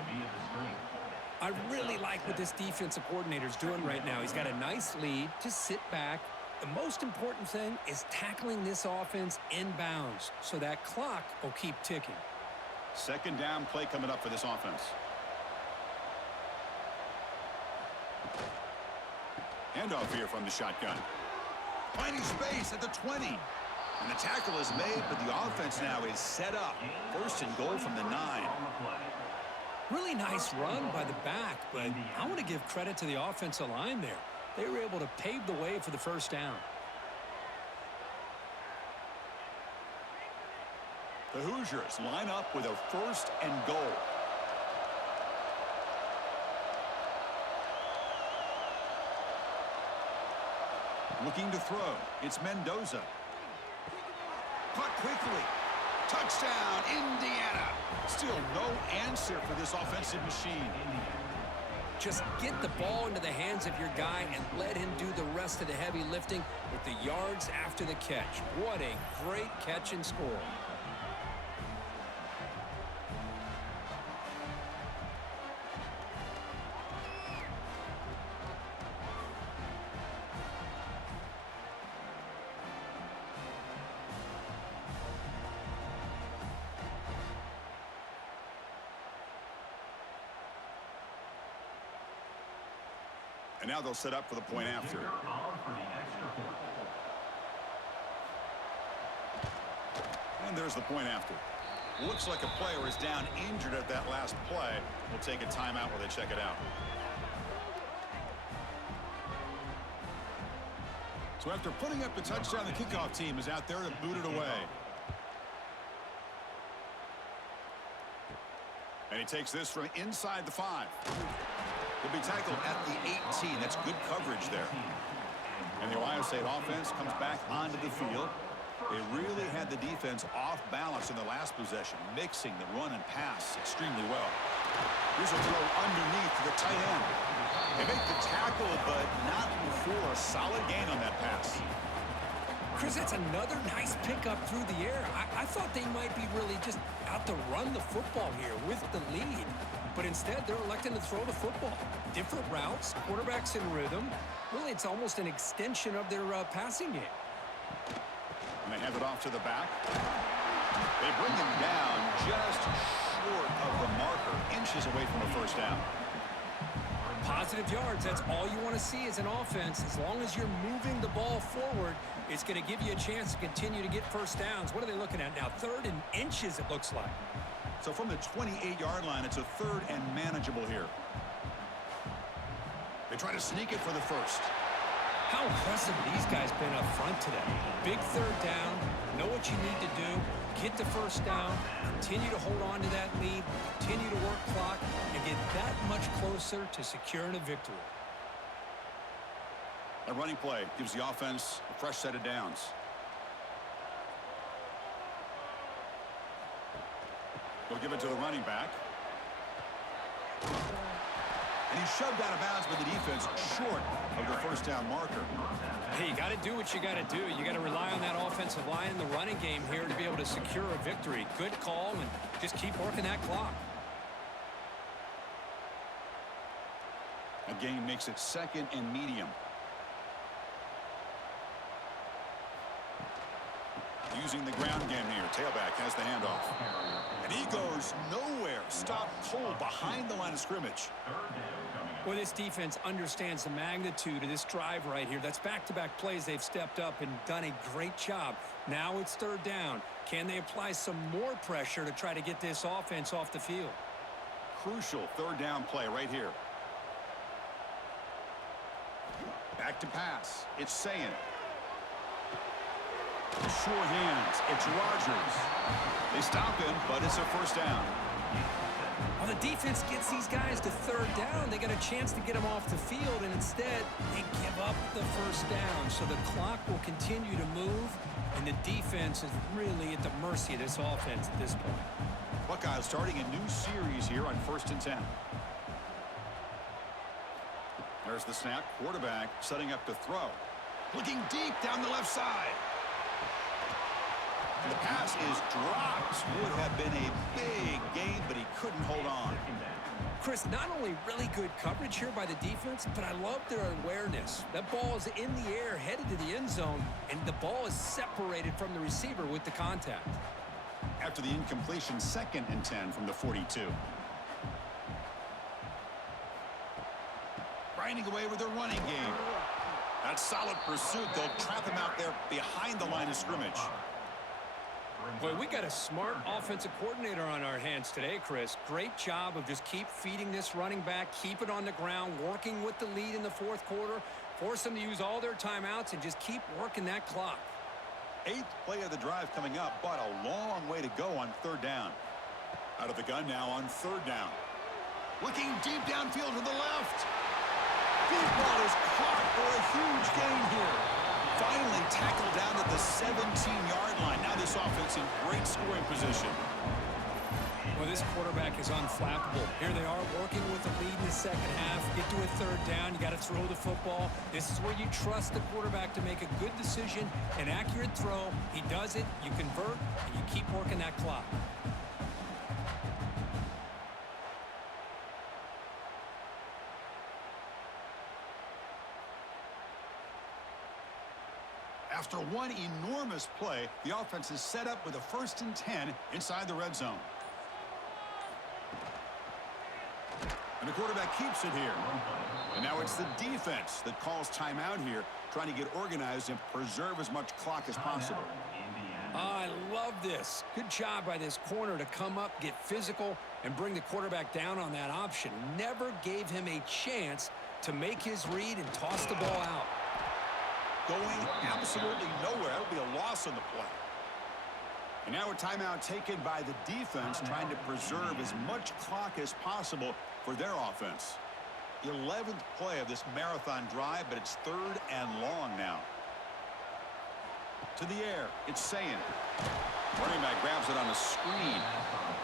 I really like what this defensive coordinator's doing right now. He's got a nice lead. Just sit back. The most important thing is tackling this offense inbounds so that clock will keep ticking. Second down play coming up for this offense. Handoff here from the shotgun. Finding space at the 20. And the tackle is made, but the offense now is set up. 1st and goal from the 9. Really nice run by the back, but I want to give credit to the offensive line there. They were able to pave the way for the first down. The Hoosiers line up with a 1st and goal. Looking to throw. It's Mendoza. Caught quickly. Touchdown, Indiana. Still no answer for this offensive machine. Just get the ball into the hands of your guy and let him do the rest of the heavy lifting with the yards after the catch. What a great catch and score. And now they'll set up for the point after. And there's the point after. Looks like a player is down injured at that last play. We'll take a timeout while they check it out. So after putting up the touchdown, the kickoff team is out there to boot it away. And he takes this from inside the 5. He'll be tackled at the 18. That's good coverage there. And the Ohio State offense comes back onto the field. They really had the defense off balance in the last possession, mixing the run and pass extremely well. Here's a throw underneath to the tight end. They make the tackle, but not before a solid gain on that pass. Chris, that's another nice pickup through the air. I thought they might be really just out to run the football here with the lead. But instead, they're electing to throw the football. Different routes, quarterbacks in rhythm. Really, it's almost an extension of their passing game. And they hand it off to the back. They bring him down just short of the marker, inches away from a first down. Positive yards, that's all you want to see as an offense. As long as you're moving the ball forward, it's going to give you a chance to continue to get first downs. What are they looking at now? 3rd and inches, it looks like. So from the 28-yard line, it's a 3rd and manageable here. They try to sneak it for the 1st. How impressive have these guys been up front today? Big 3rd down, know what you need to do, get the first down, continue to hold on to that lead, continue to work clock, and get that much closer to securing a victory. A running play gives the offense a fresh set of downs. We'll give it to the running back. And he shoved out of bounds with the defense short of the first down marker. Hey, you got to do what you got to do. You got to rely on that offensive line in the running game here to be able to secure a victory. Good call, and just keep working that clock. A gain makes it 2nd and medium. Using the ground game here. Tailback has the handoff. And he goes nowhere. Stopped cold behind the line of scrimmage. Well, this defense understands the magnitude of this drive right here. That's back-to-back plays. They've stepped up and done a great job. Now it's 3rd down. Can they apply some more pressure to try to get this offense off the field? Crucial 3rd down play right here. Back to pass. It's Sayin. Sure hands. It's Rogers. They stop him, but it's a 1st down. Well, the defense gets these guys to 3rd down. They got a chance to get them off the field, and instead they give up the 1st down. So the clock will continue to move, and the defense is really at the mercy of this offense at this point. Buckeyes starting a new series here on 1st and 10. There's the snap. Quarterback setting up to throw. Looking deep down the left side. The pass is dropped. Would have been a big gain, but he couldn't hold on. Chris, not only really good coverage here by the defense, but I love their awareness. That ball is in the air, headed to the end zone, and the ball is separated from the receiver with the contact. After the incompletion, 2nd and 10 from the 42. Grinding away with their running game. That solid pursuit. They'll trap him out there behind the line of scrimmage. Boy, we got a smart offensive coordinator on our hands today, Chris. Great job of just keep feeding this running back, keep it on the ground, working with the lead in the 4th quarter, force them to use all their timeouts, and just keep working that clock. 8th play of the drive coming up, but a long way to go on 3rd down. Out of the gun now on 3rd down. Looking deep downfield to the left. Deep ball is caught for a huge gain here. Finally tackled down at the 17-yard line. Now this offense in great scoring position. Well, this quarterback is unflappable. Here they are working with the lead in the 2nd half. Get to a 3rd down. You got to throw the football. This is where you trust the quarterback to make a good decision, an accurate throw. He does it. You convert, and you keep working that clock. After one enormous play, the offense is set up with a 1st and 10 inside the red zone. And the quarterback keeps it here. And now it's the defense that calls timeout here, trying to get organized and preserve as much clock as possible. I love this. Good job by this corner to come up, get physical, and bring the quarterback down on that option. Never gave him a chance to make his read and toss the ball out. Going absolutely nowhere. That would be a loss on the play. And now a timeout taken by the defense, trying to preserve as much clock as possible for their offense. 11th play of this marathon drive, but it's 3rd and long now. To the air, it's Sayin. Running back grabs it on a screen.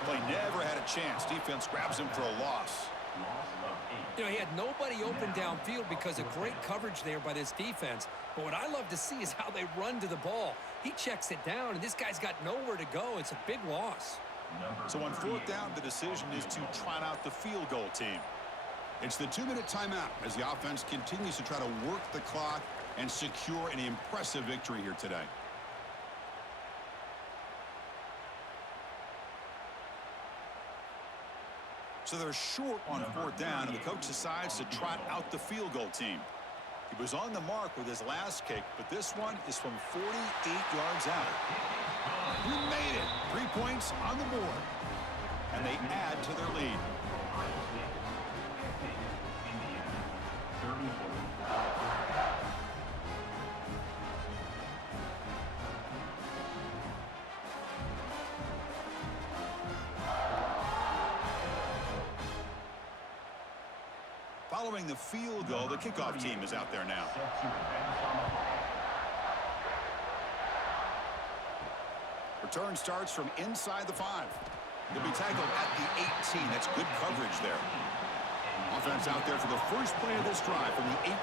Play never had a chance. Defense grabs him for a loss. You know, he had nobody open downfield because of great coverage there by this defense. But what I love to see is how they run to the ball. He checks it down, and this guy's got nowhere to go. It's a big loss. So on 4th down, the decision is to trot out the field goal team. It's the 2-minute timeout as the offense continues to try to work the clock and secure an impressive victory here today. So they're short on 4th down, and the coach decides to trot out the field goal team. He was on the mark with his last kick, but this one is from 48 yards out. He made it. 3 points on the board. And they add to their lead. Following the field goal, the kickoff team is out there now. Return starts from inside the 5. He'll be tackled at the 18. That's good coverage there. offense out there for the first play of this drive from the 18.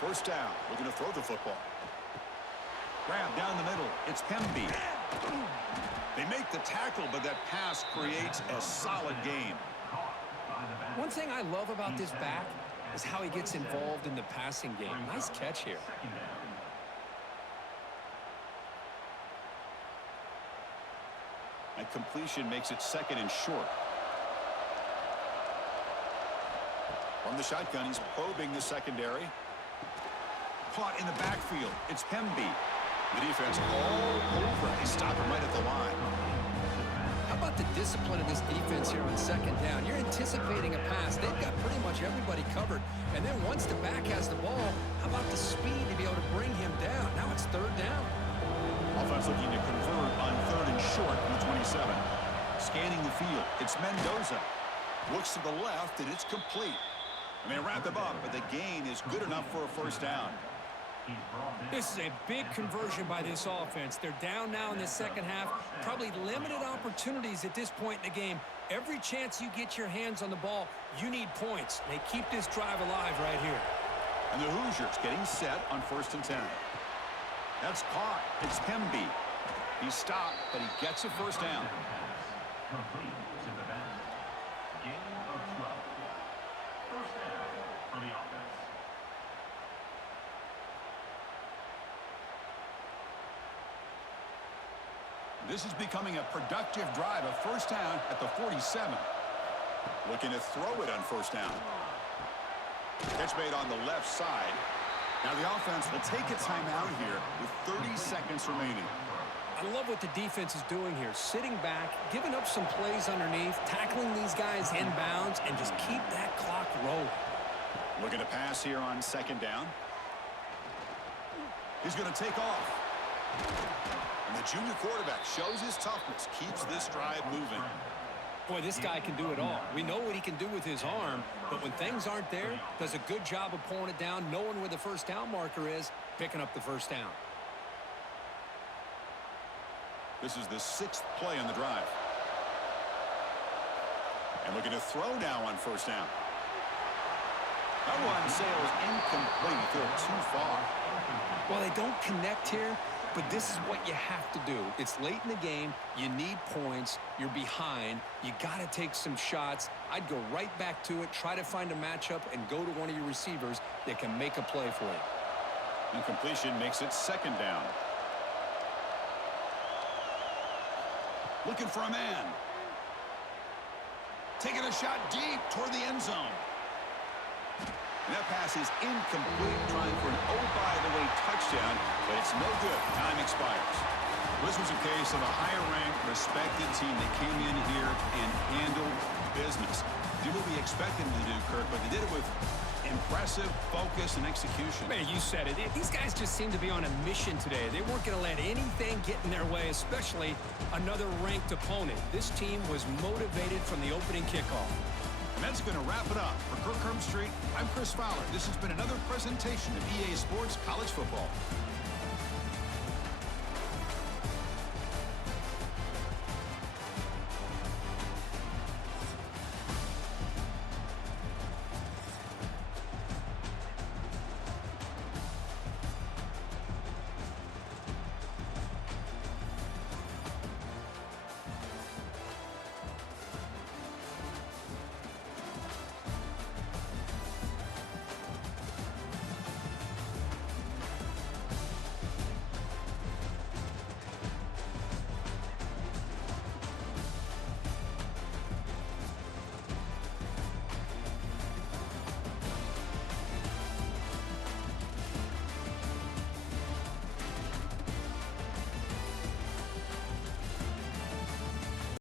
First down. Looking to throw the football. Grab down the middle. It's Hemby. They make the tackle, but that pass creates a solid gain. One thing I love about this back is how he gets involved in the passing game. Nice catch here. That completion makes it second and short. From the shotgun, he's probing the secondary. Caught in the backfield. It's Hemby. The defense all over. They stop him right at the line. How about the discipline of this defense here on second down? You're anticipating a pass. They've got pretty much everybody covered. And then once the back has the ball, how about the speed to be able to bring him down? Now it's third down. Offense looking to convert on third and short from the 27. Scanning the field. It's Mendoza. Looks to the left, and it's complete. And they wrap him up, but the gain is good enough for a first down. This is a big conversion by this offense. They're down now in the second half. Probably limited opportunities at this point in the game. Every chance you get your hands on the ball, you need points. They keep this drive alive right here. And the Hoosiers getting set on 1st and 10. That's caught. It's Hemby. He stopped, but he gets a first down. Complete to the bench. Gain of 12. First down for the offense. This is becoming a productive drive. A first down at the 47. Looking to throw it on first down. Catch made on the left side. Now the offense will take a timeout here with 30 seconds remaining. I love what the defense is doing here. Sitting back, giving up some plays underneath, tackling these guys inbounds, and just keep that clock rolling. Looking to pass here on second down. He's going to take off. And the junior quarterback shows his toughness, keeps this drive moving. Boy, this guy can do it all. We know what he can do with his arm, but when things aren't there, does a good job of pulling it down, knowing where the first down marker is, picking up the first down. This is the 6th play on the drive. And looking to throw now on first down. That one sails incomplete. They're too far. Well, they don't connect here, but this is what you have to do. It's late in the game. You need points. You're behind. You got to take some shots. I'd go right back to it, try to find a matchup, and go to one of your receivers that can make a play for you. Incompletion makes it second down. Looking for a man. Taking a shot deep toward the end zone. And that pass is incomplete, trying for an oh-by-the-way touchdown, but it's no good. Time expires. This was a case of a higher-ranked, respected team that came in here and handled business. Did what we expected them to do, Kirk, but they did it with impressive focus and execution. Man, you said it. These guys just seem to be on a mission today. They weren't going to let anything get in their way, especially another ranked opponent. This team was motivated from the opening kickoff. And that's going to wrap it up. For Kirk Herbstreit, I'm Chris Fowler. This has been another presentation of EA Sports College Football.